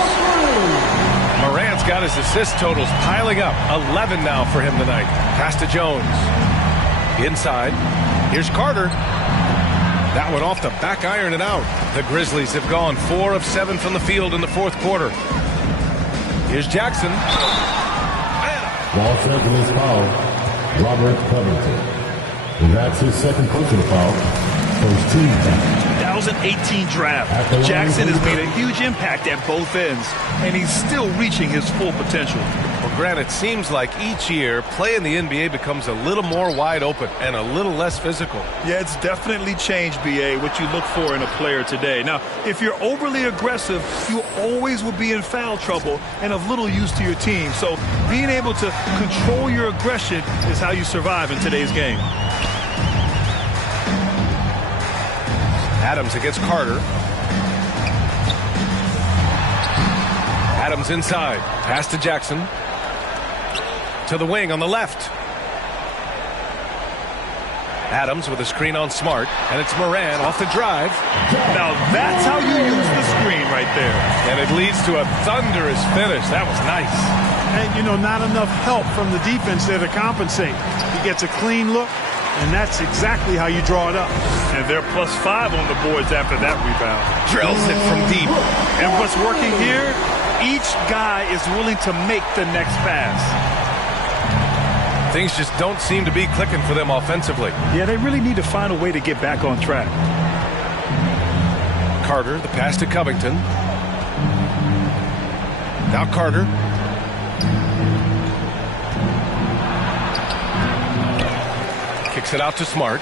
Morant's got his assist totals piling up. 11 now for him tonight. Pass to Jones. Inside. Here's Carter. That one off the back iron and out. The Grizzlies have gone 4 of 7 from the field in the fourth quarter. Here's Jackson. Los Angeles foul. Robert Covington. And that's his second personal foul. First team foul. 2018 draft. Jackson has made a huge impact at both ends, and he's still reaching his full potential. Well, Grant, it seems like each year play in the NBA becomes a little more wide open and a little less physical. Yeah, it's definitely changed, B.A., what you look for in a player today. Now, if you're overly aggressive, you always will be in foul trouble and of little use to your team. So being able to control your aggression is how you survive in today's game. Adams against Carter. Adams inside. Pass to Jackson. To the wing on the left. Adams with a screen on Smart, and it's Moran off the drive. Now that's how you use the screen right there. And it leads to a thunderous finish. That was nice. And, you know, not enough help from the defense there to compensate. He gets a clean look, and that's exactly how you draw it up. And they're +5 on the boards after that rebound. Drills it from deep. And what's working here, each guy is willing to make the next pass. Things just don't seem to be clicking for them offensively. Yeah, they really need to find a way to get back on track. Carter, the pass to Covington. Now Carter. Kicks it out to Smart.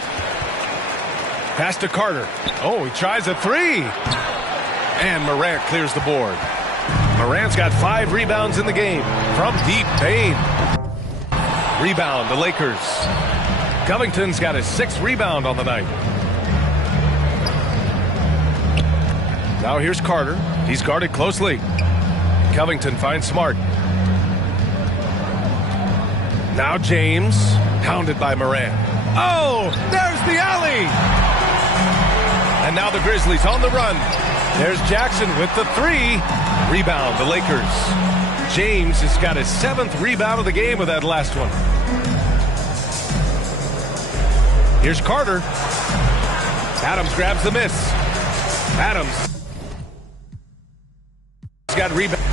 Pass to Carter. Oh, he tries a three. And Morant clears the board. Morant's got 5 rebounds in the game from deep pain. Rebound, the Lakers. Covington's got his 6th rebound on the night. Now here's Carter. He's guarded closely. Covington finds Smart. Now James, hounded by Moran. Oh, there's the alley! And now the Grizzlies on the run. There's Jackson with the 3. Rebound, the Lakers. James has got his 7th rebound of the game with that last one. Here's Carter. Adams grabs the miss. Adams has got rebound.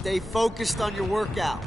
Stay focused on your workout.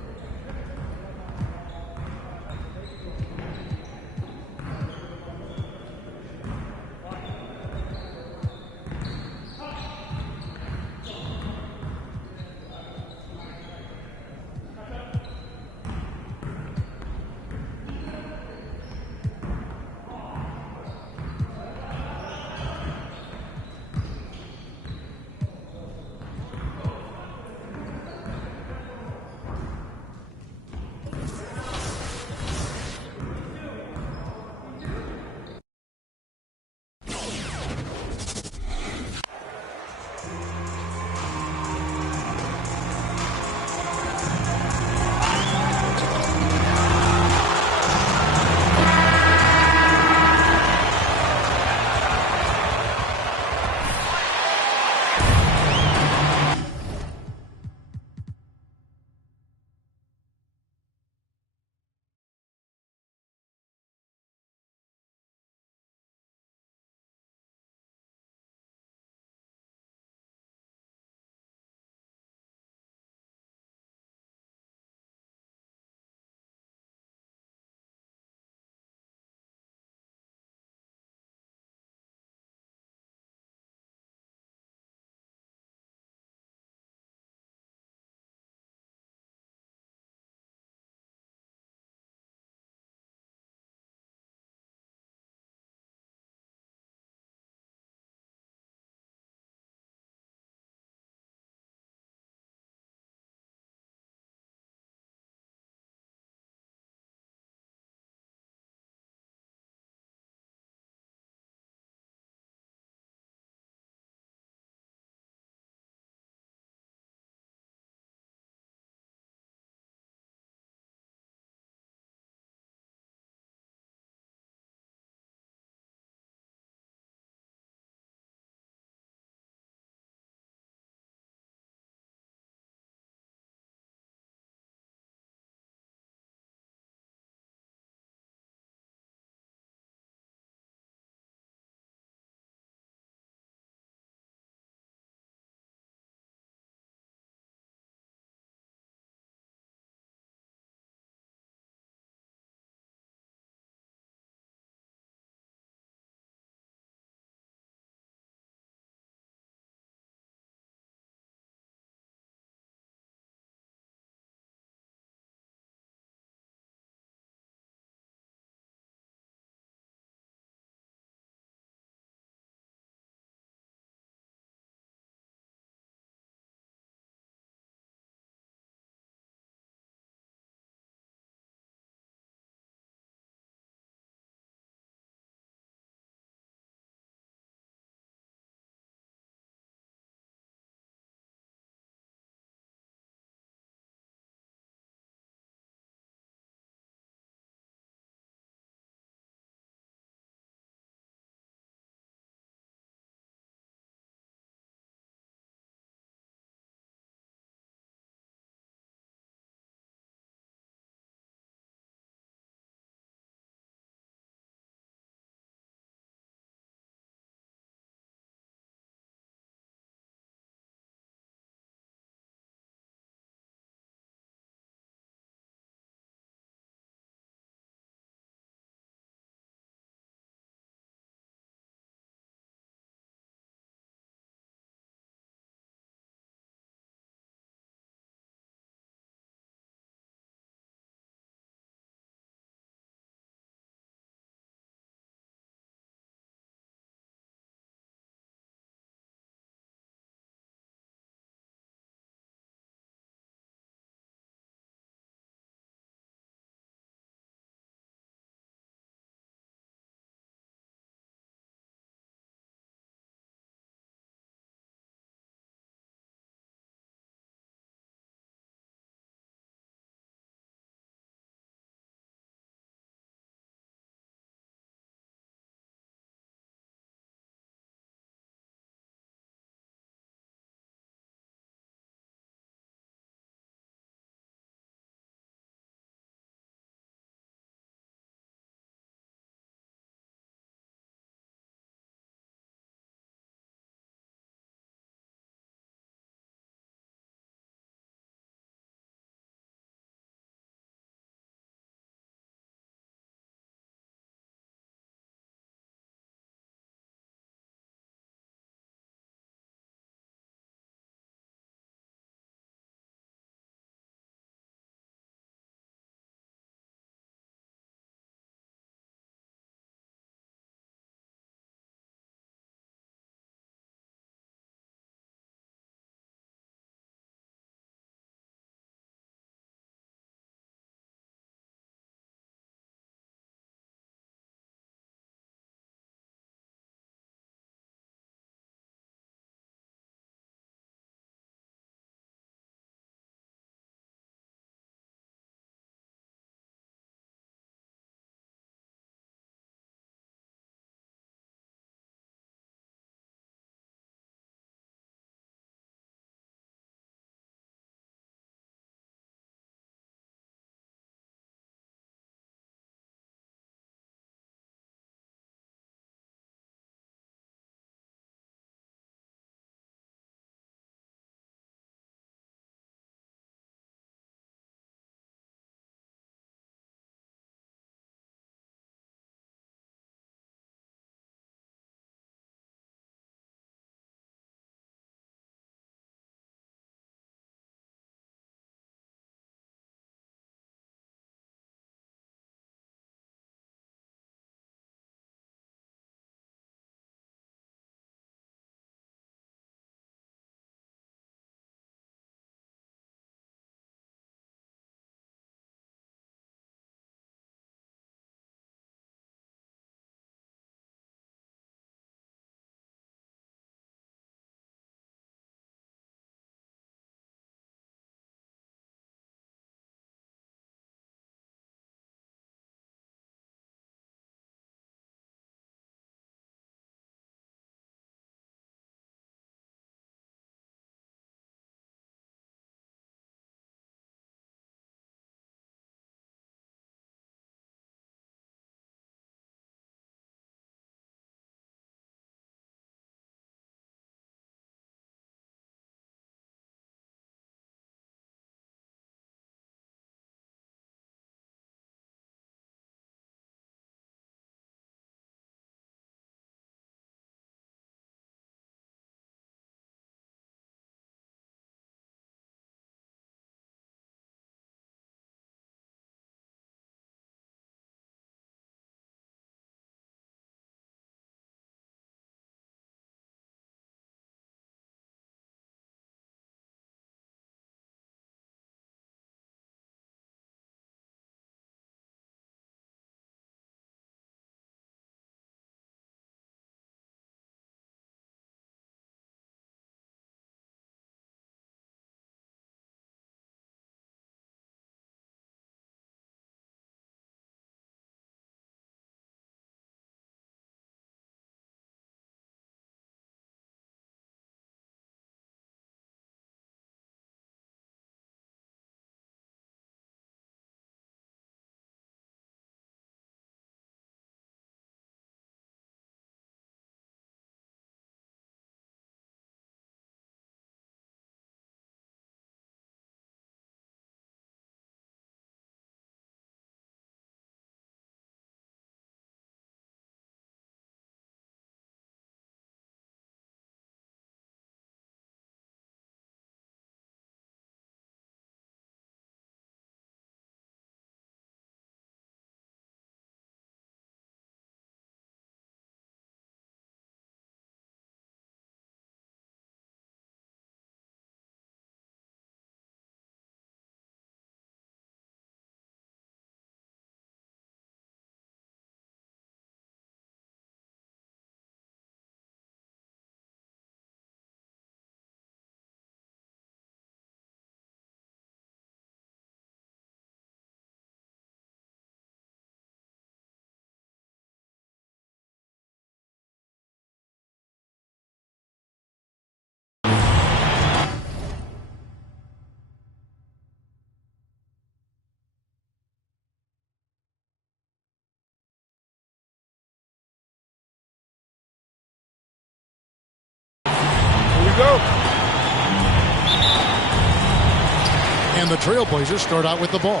the Trailblazers start out with the ball.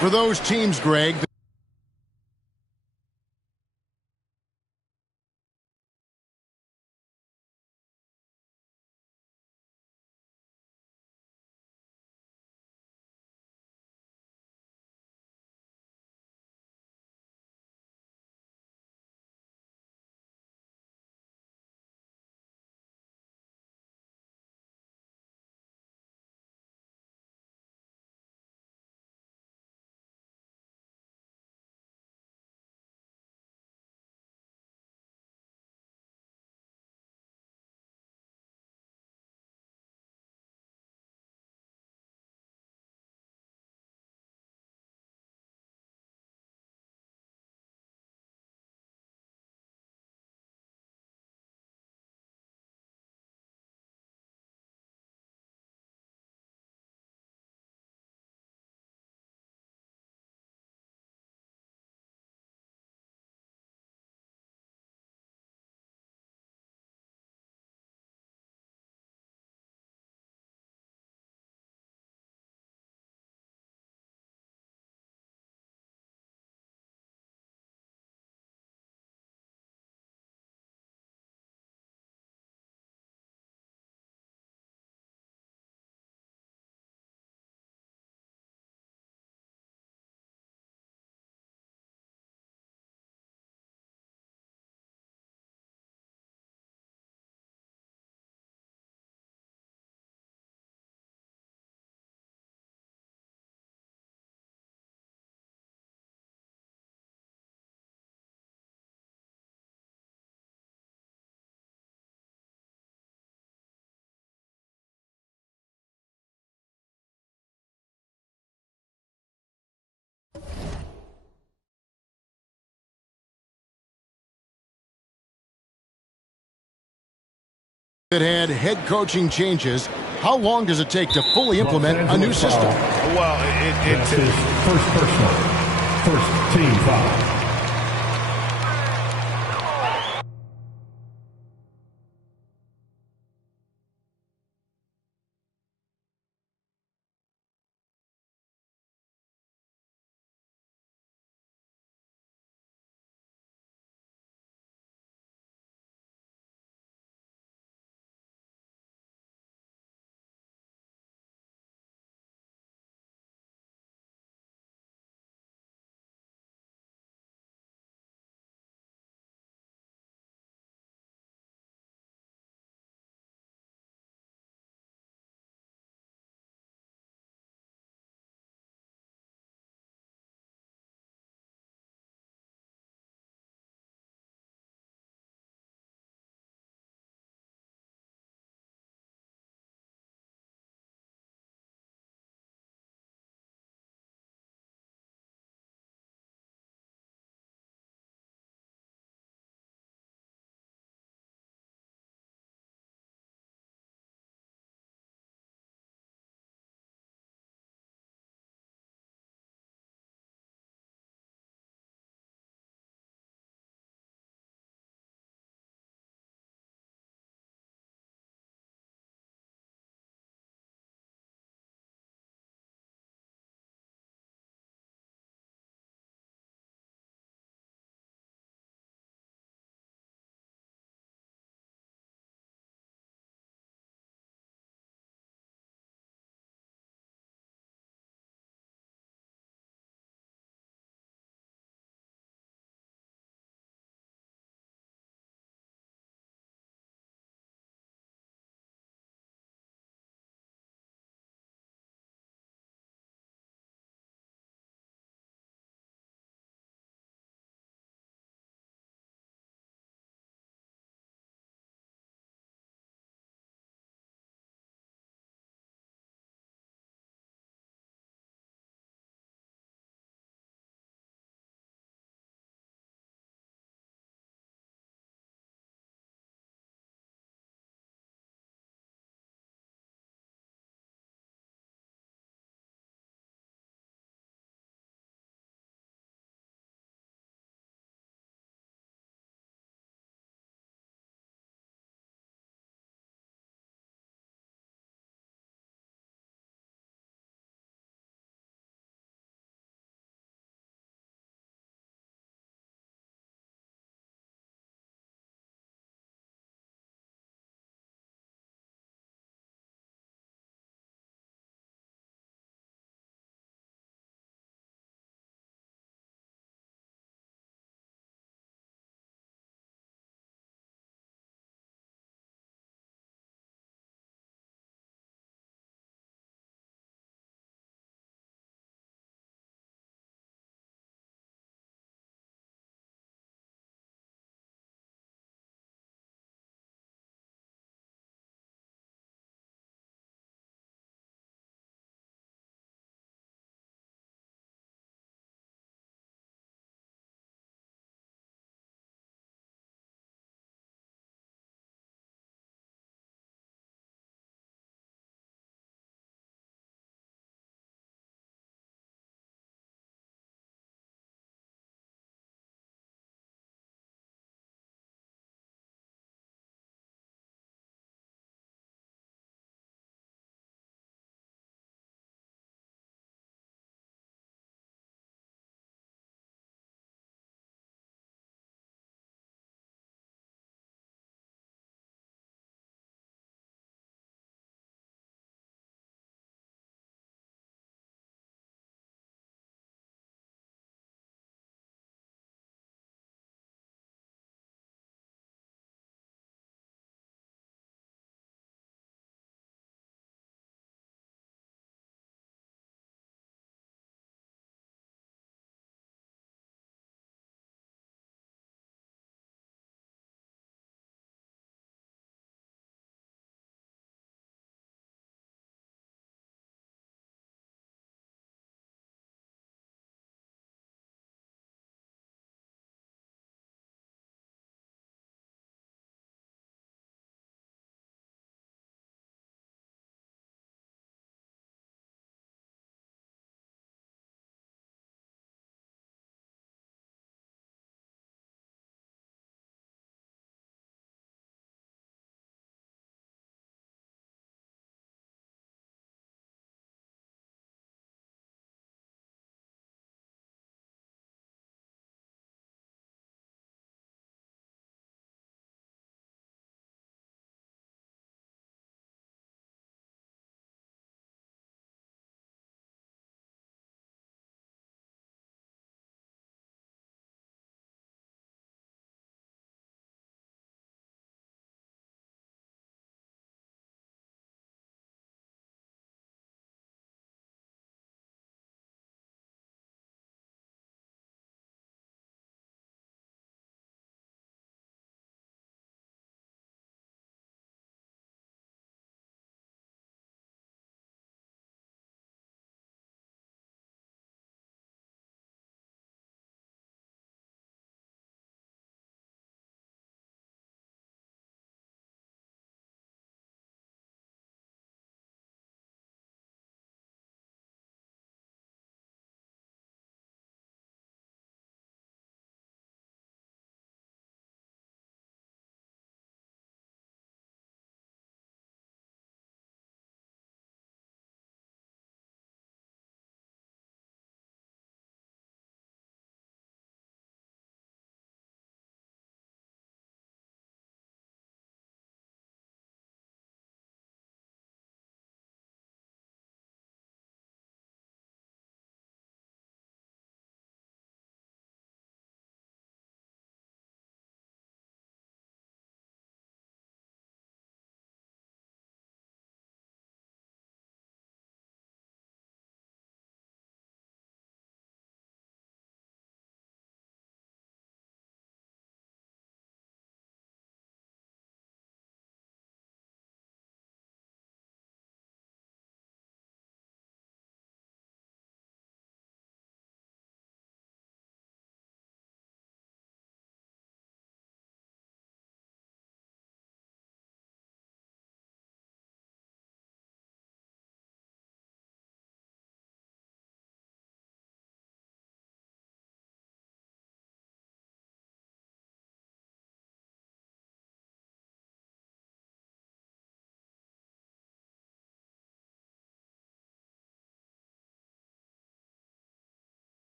For those teams, Greg, it had head coaching changes. How long does it take to fully implement a new system? Well, That's his first personal. First team foul.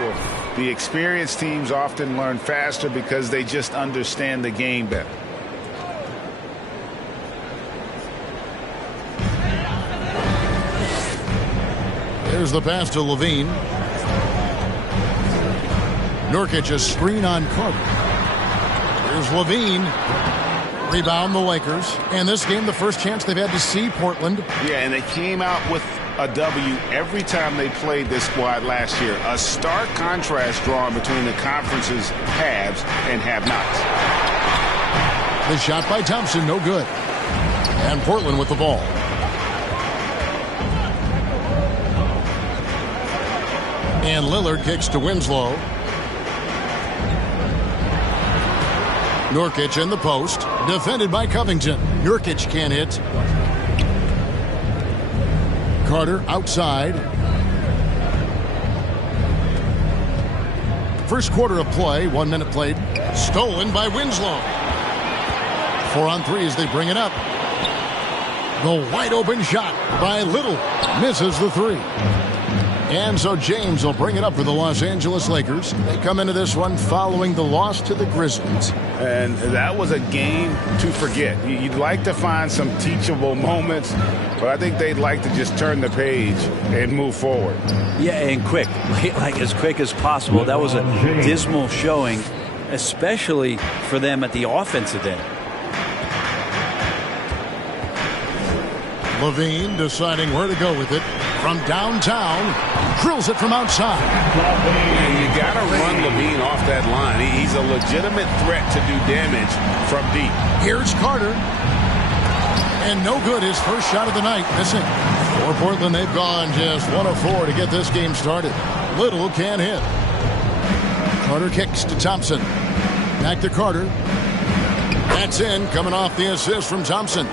equal. The experienced teams often learn faster because they just understand the game better. There's the pass to Levine. Nurkic a screen on Carter. Here's Levine. Rebound the Lakers. And this game, the first chance they've had to see Portland. Yeah, and they came out with a W every time they played this squad last year. A stark contrast drawn between the conference's haves and have-nots. The shot by Thompson, no good. And Portland with the ball. And Lillard kicks to Winslow. Nurkic in the post. Defended by Covington. Nurkic can't hit. Carter outside. First quarter of play. 1 minute played. Stolen by Winslow. 4 on 3 as they bring it up. The wide open shot by Little. Misses the 3. And so James will bring it up for the Los Angeles Lakers. They come into this one following the loss to the Grizzlies. And that was a game to forget. You'd like to find some teachable moments, but I think they'd like to just turn the page and move forward. Yeah, and quick. Like as quick as possible. That was a dismal showing, especially for them at the offensive end. Levine deciding where to go with it. From downtown, drills it from outside. And you got to run Levine off that line. He's a legitimate threat to do damage from deep. Here's Carter. And no good, his first shot of the night, missing. For Portland, they've gone just 1 of 4 to get this game started. Little can't hit. Carter kicks to Thompson. Back to Carter. That's in, coming off the assist from Thompson.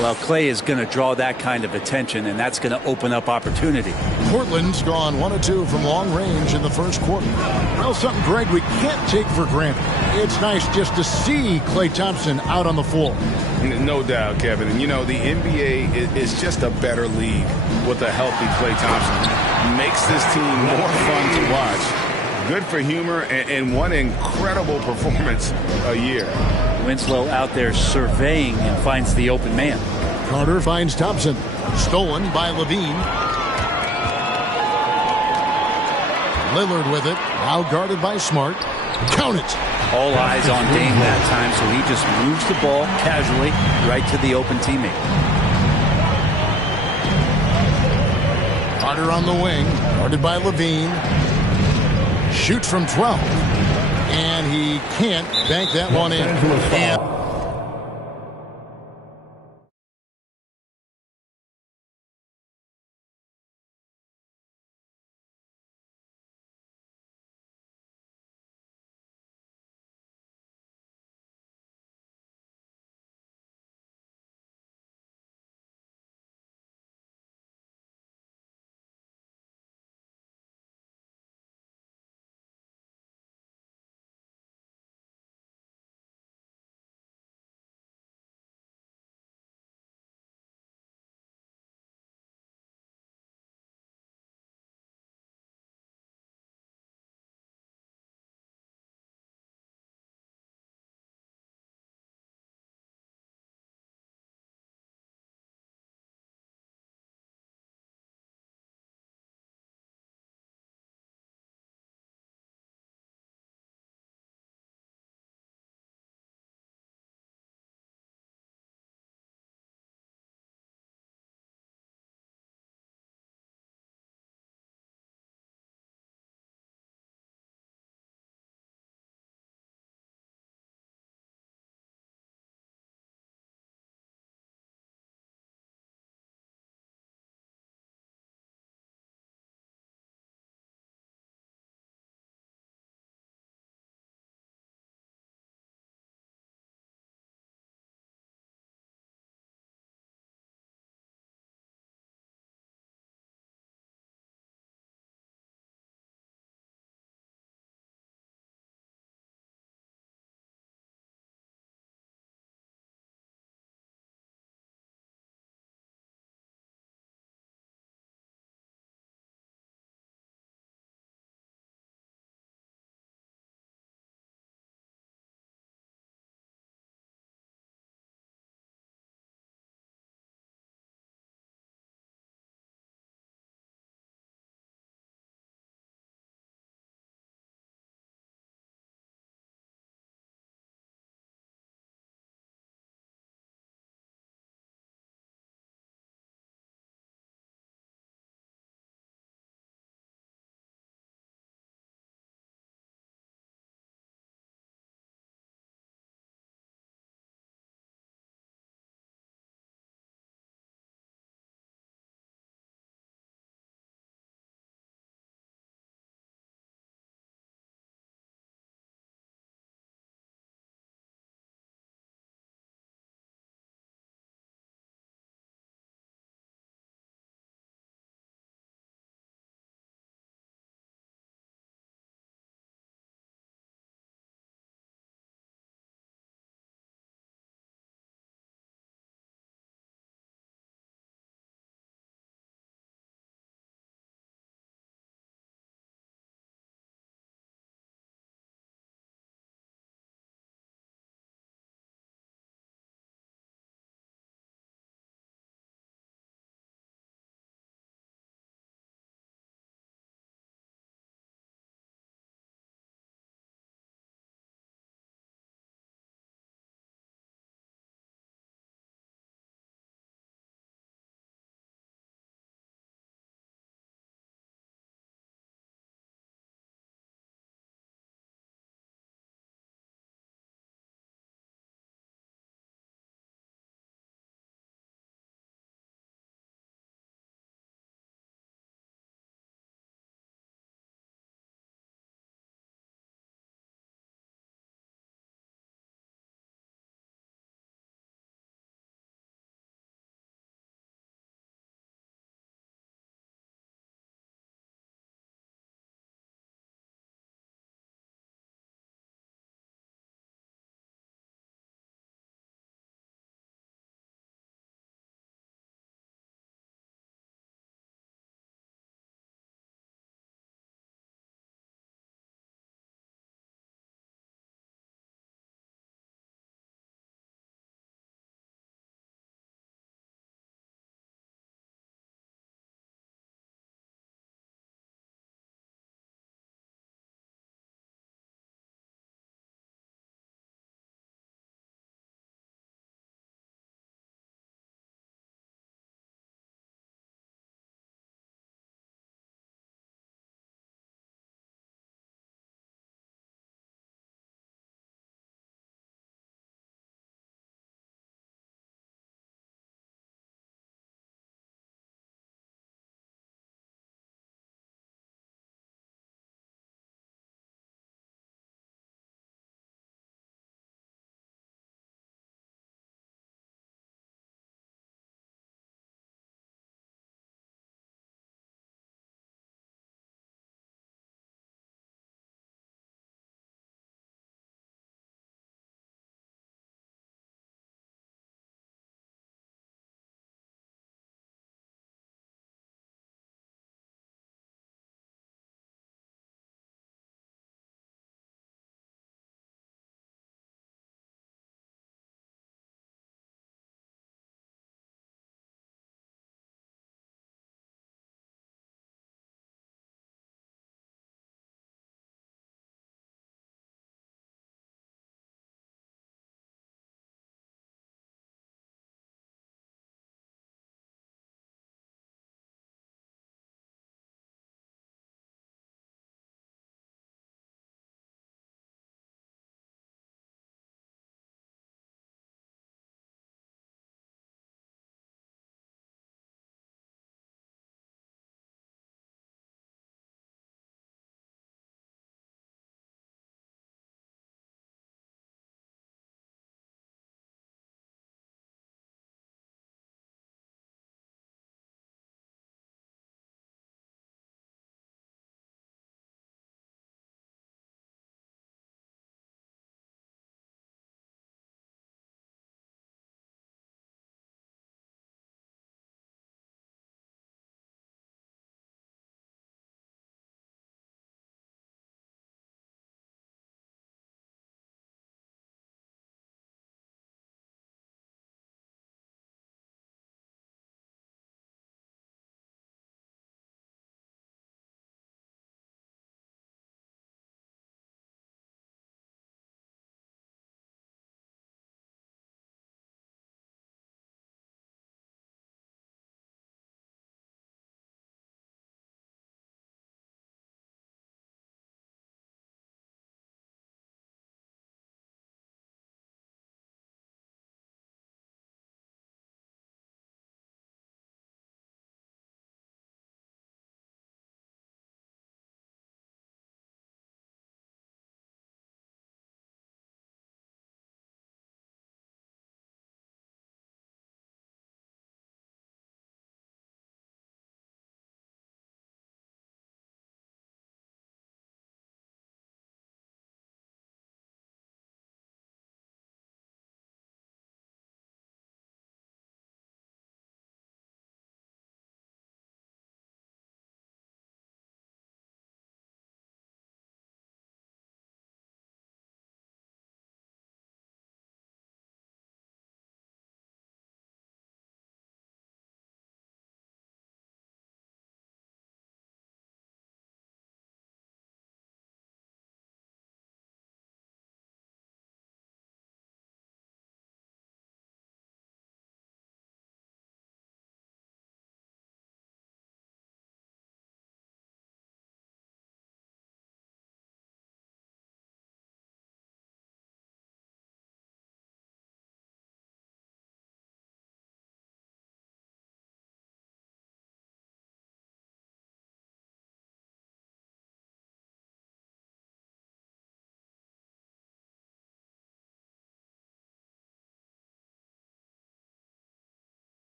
Well, Clay is going to draw that kind of attention, and that's going to open up opportunity. Portland's gone 1 of 2 from long range in the first quarter. Well, something, Greg, we can't take for granted. It's nice just to see Klay Thompson out on the floor. No doubt, Kevin. And, you know, the NBA is just a better league with a healthy Klay Thompson. Makes this team more fun to watch. Good for humor and one incredible performance a year. Winslow out there surveying and finds the open man. Carter finds Thompson. Stolen by Levine. Lillard with it. Now guarded by Smart. Count it. All eyes on Dame that time, so he just moves the ball casually right to the open teammate. Carter on the wing. Guarded by Levine. Shoots from 12. And he can't bank that one in.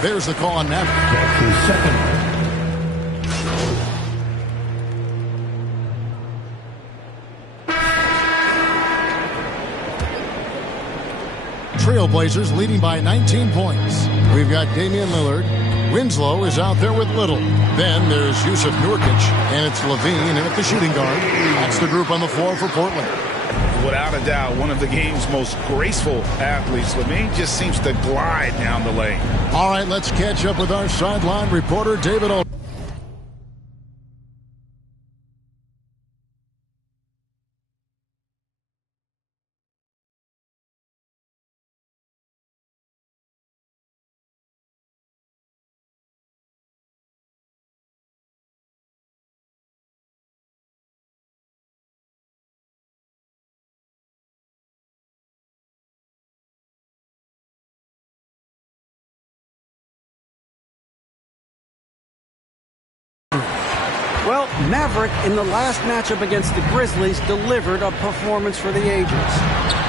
There's the call on Maverick. That's his second. Trailblazers leading by 19 points. We've got Damian Lillard. Winslow is out there with Little. Then there's Yusuf Nurkic, and it's Levine in at the shooting guard. That's the group on the floor for Portland. Without a doubt, one of the game's most graceful athletes. Levine just seems to glide down the lane. All right, let's catch up with our sideline reporter, David O. Well, Maverick, in the last matchup against the Grizzlies, delivered a performance for the ages.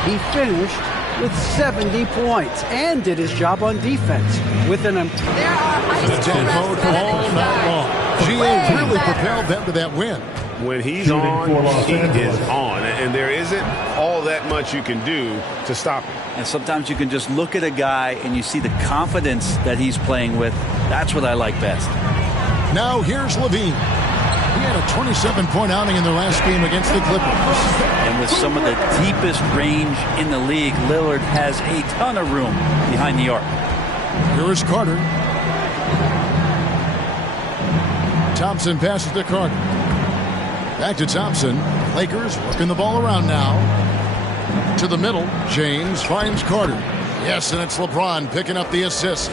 He finished with 70 points and did his job on defense with an The tempo all night long. GA really propelled them to that win. When he's on, he is on. And there isn't all that much you can do to stop him. And sometimes you can just look at a guy and you see the confidence that he's playing with. That's what I like best. Now here's Levine. He had a 27-point outing in their last game against the Clippers. And with some of the deepest range in the league, Lillard has a ton of room behind the arc. Here's Carter. Thompson passes to Carter. Back to Thompson. Lakers working the ball around now. To the middle. James finds Carter. Yes, and it's LeBron picking up the assist.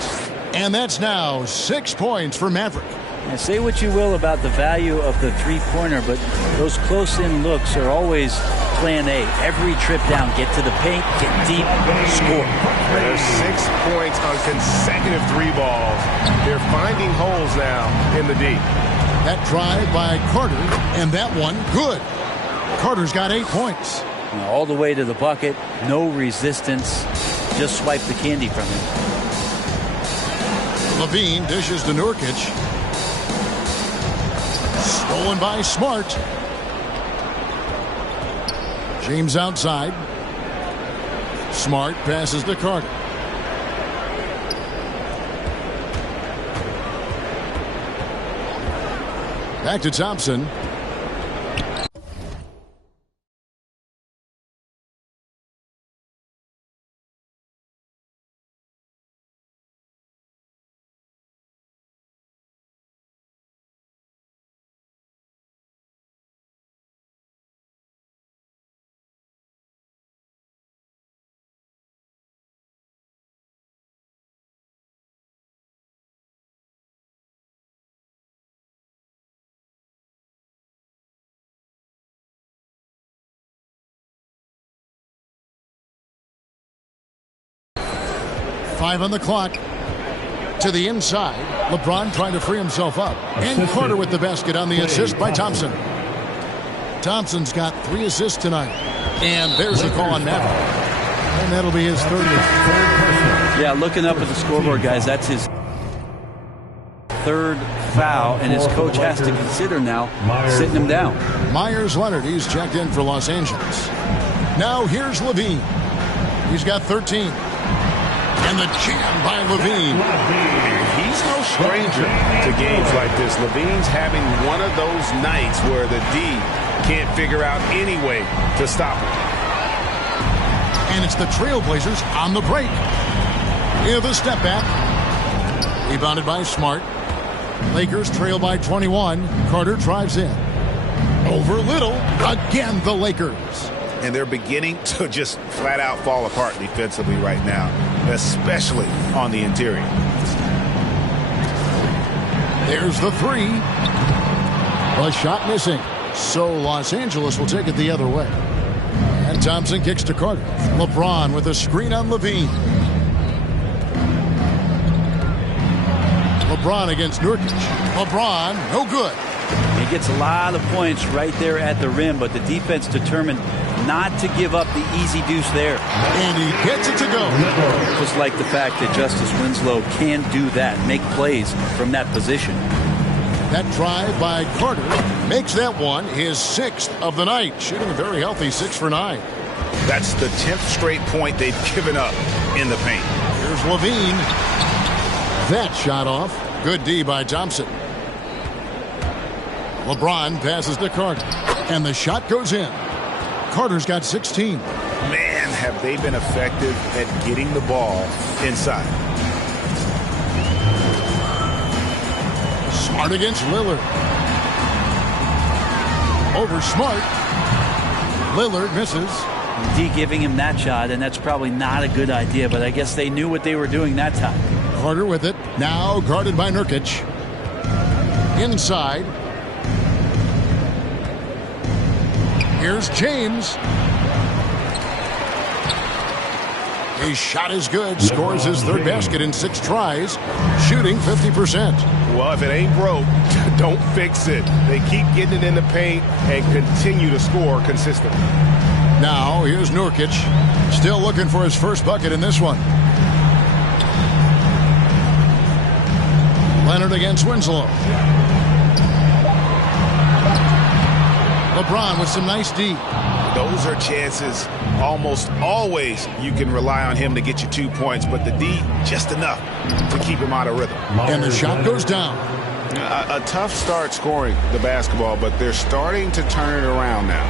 And that's now 6 points for Maverick. Now, say what you will about the value of the three-pointer, but those close-in looks are always plan A. Every trip down, get to the paint, get deep, score. There's 6 points on consecutive three balls. They're finding holes now in the D. That drive by Carter, and that one good. Carter's got 8 points. Now, all the way to the bucket, no resistance. Just swipe the candy from him. Levine dishes to Nurkic. Stolen by Smart. James outside. Smart passes to Carter. Back to Thompson. Five on the clock. To the inside. LeBron trying to free himself up. And Carter with the basket on the assist by Thompson. Thompson's got 3 assists tonight. And there's a call on Maverick. And that'll be his third. Yeah, looking up at the scoreboard, guys, that's his third foul, and his coach has to consider now sitting him down. Myers Leonard, he's checked in for Los Angeles. Now here's Levine. He's got 13. And the jam by Levine. He's no stranger to games like this. Levine's having one of those nights where the D can't figure out any way to stop him. And it's the Trailblazers on the break. With a step back. Rebounded by Smart. Lakers trail by 21. Carter drives in. Over Little. Again, the Lakers. And they're beginning to just flat out fall apart defensively right now, especially on the interior. There's the three. A shot missing. So Los Angeles will take it the other way. And Thompson kicks to Carter. LeBron with a screen on Levine. LeBron against Nurkic. LeBron, no good. He gets a lot of points right there at the rim, but the defense determined not to give up the easy deuce there. And he gets it to go. Just like the fact that Justice Winslow can do that, make plays from that position. That drive by Carter makes that one his 6th of the night, shooting a very healthy 6 for 9. That's the 10th straight point they've given up in the paint. Here's Levine. That shot off. Good D by Thompson. LeBron passes to Carter, and the shot goes in. Carter's got 16. Man, have they been effective at getting the ball inside. Smart against Lillard. Over Smart. Lillard misses. D giving him that shot, and that's probably not a good idea, but I guess they knew what they were doing that time. Carter with it. Now guarded by Nurkic. Inside. Here's James. His shot is good. Scores his 3rd basket in 6 tries. Shooting 50%. Well, if it ain't broke, don't fix it. They keep getting it in the paint and continue to score consistently. Now, here's Nurkic. Still looking for his first bucket in this one. Leonard against Winslow. LeBron with some nice D. Those are chances. Almost always you can rely on him to get you 2 points, but the D, just enough to keep him out of rhythm. And the shot goes down. A tough start scoring the basketball, but they're starting to turn it around now.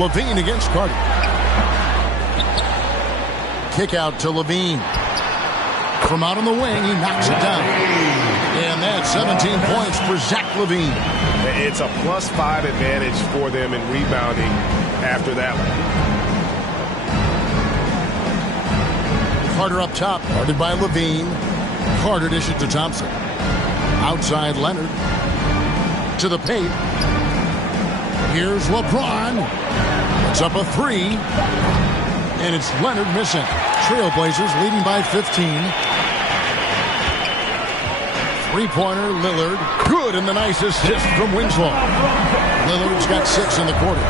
Levine against Carter. Kick out to Levine. From out on the wing, he knocks it down. And that's 17 points for Zach Levine. It's a +5 advantage for them in rebounding after that one. Carter up top, guarded by Levine. Carter dishes to Thompson. Outside Leonard. To the paint. Here's LeBron. It's up a 3. And it's Leonard missing. Trailblazers leading by 15. 3-pointer, Lillard. Good, and the nice assist from Winslow. Lillard's got 6 in the quarter.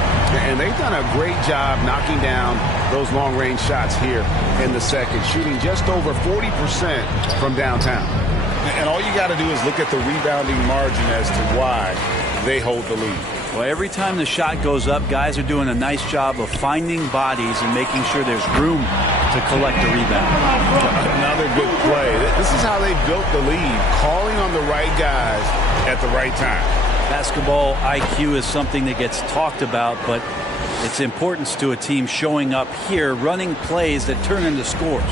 And they've done a great job knocking down those long-range shots here in the second, shooting just over 40% from downtown. And all you got to do is look at the rebounding margin as to why they hold the lead. Well, every time the shot goes up, guys are doing a nice job of finding bodies and making sure there's room to collect the rebound. Another good play. This is how they built the lead, calling on the right guys at the right time. Basketball IQ is something that gets talked about, but its importance to a team showing up here, running plays that turn into scores.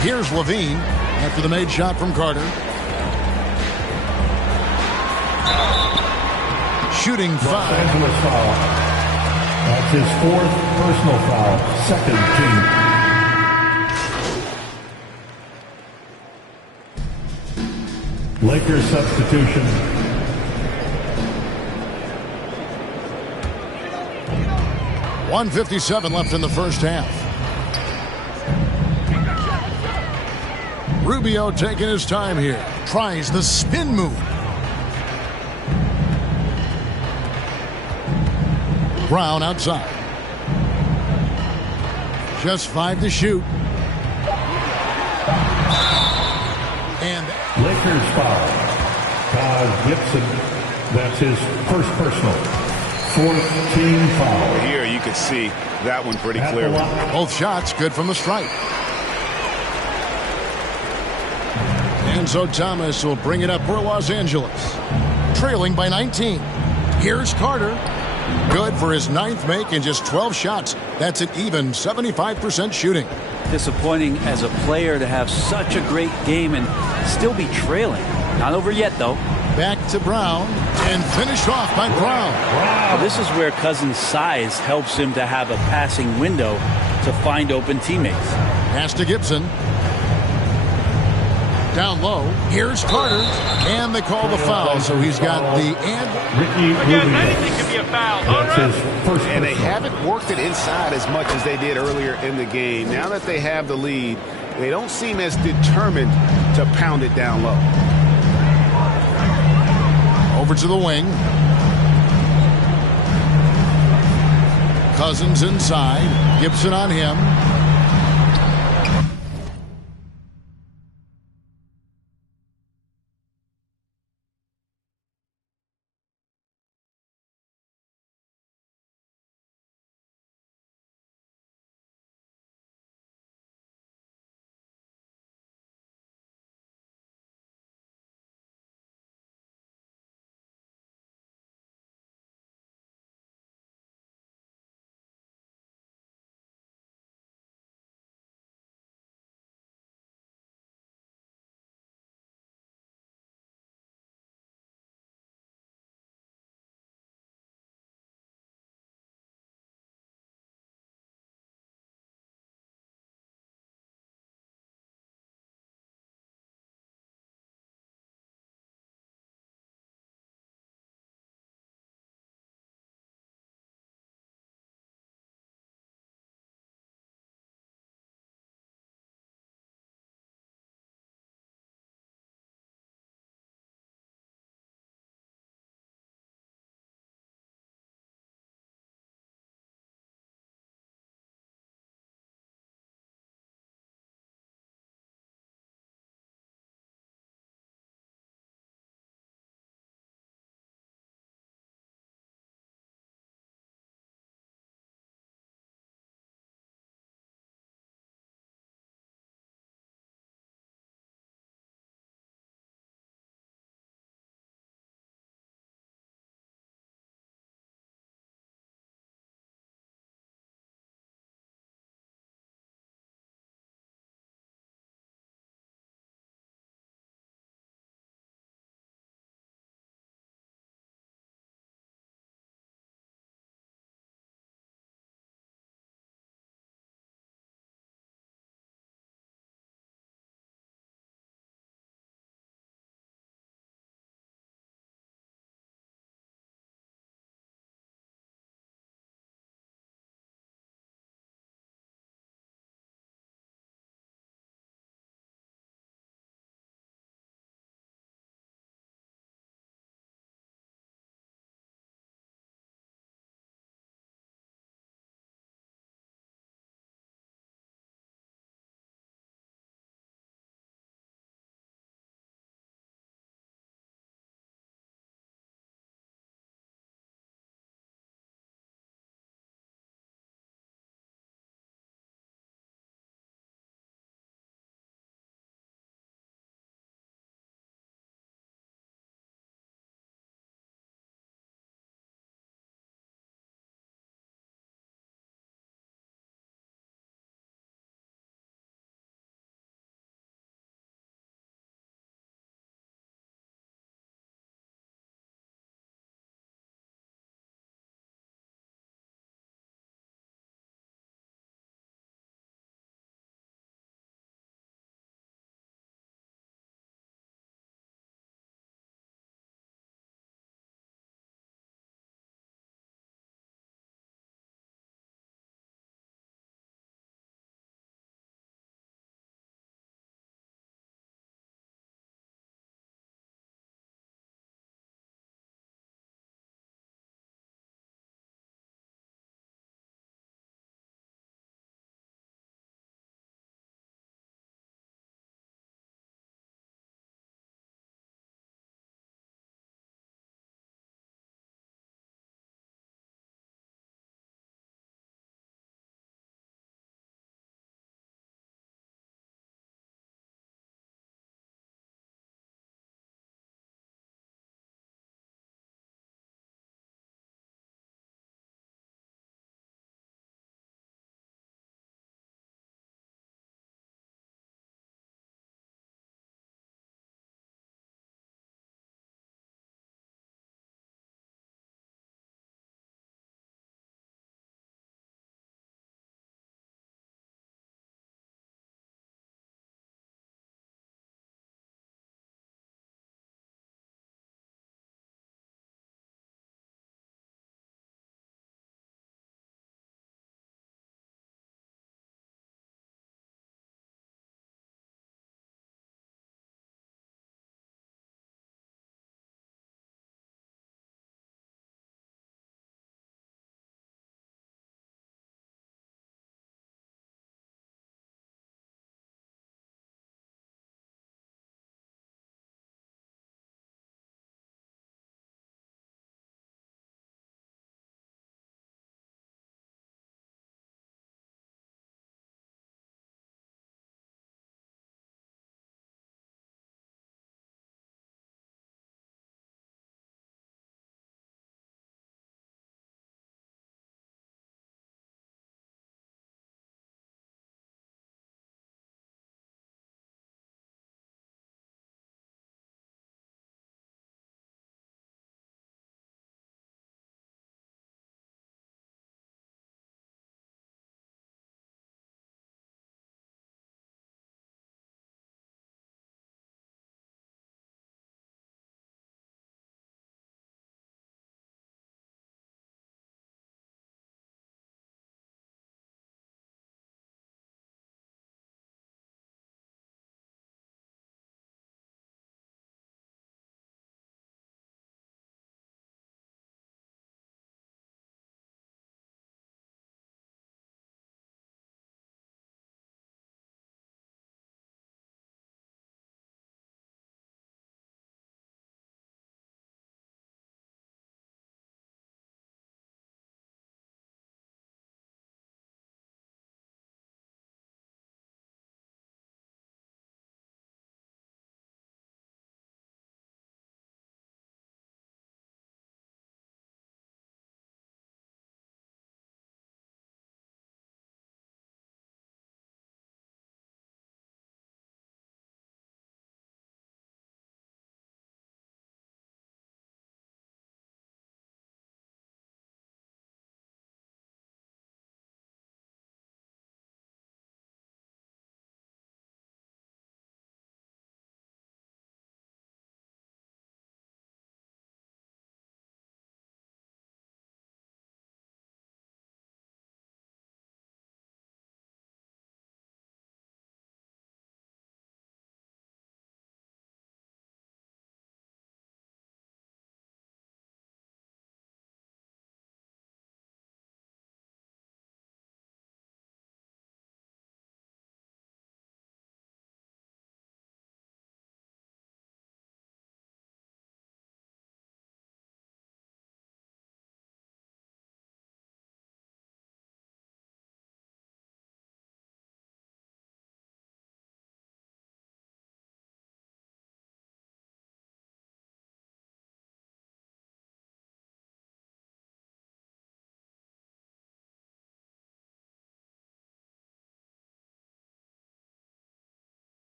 Here's Levine after the made shot from Carter. Shooting 5. Los Angeles foul. That's his 4th personal foul. 2nd team. Lakers substitution. .157 left in the first half. Rubio taking his time here. Tries the spin move. Brown outside. Just 5 to shoot. And Lakers foul. Gibson. That's his first personal. 4th team foul. Here you could see that one pretty clearly. Both shots good from the stripe. And so Thomas will bring it up for Los Angeles. Trailing by 19. Here's Carter. Good for his 9th make in just 12 shots. That's an even 75% shooting. Disappointing as a player to have such a great game and still be trailing. Not over yet, though. Back to Brown and finished off by Brown. Wow. This is where Cousins' size helps him to have a passing window to find open teammates. Pass to Gibson. Down low. Here's Carter. And they call the foul, so he's got the and. Again, anything can be a foul. And they haven't worked it inside as much as they did earlier in the game. Now that they have the lead, they don't seem as determined to pound it down low. Over to the wing. Cousins inside. Gibson on him.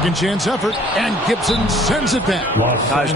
Second chance effort, and Gibson sends it back. Lost Guys,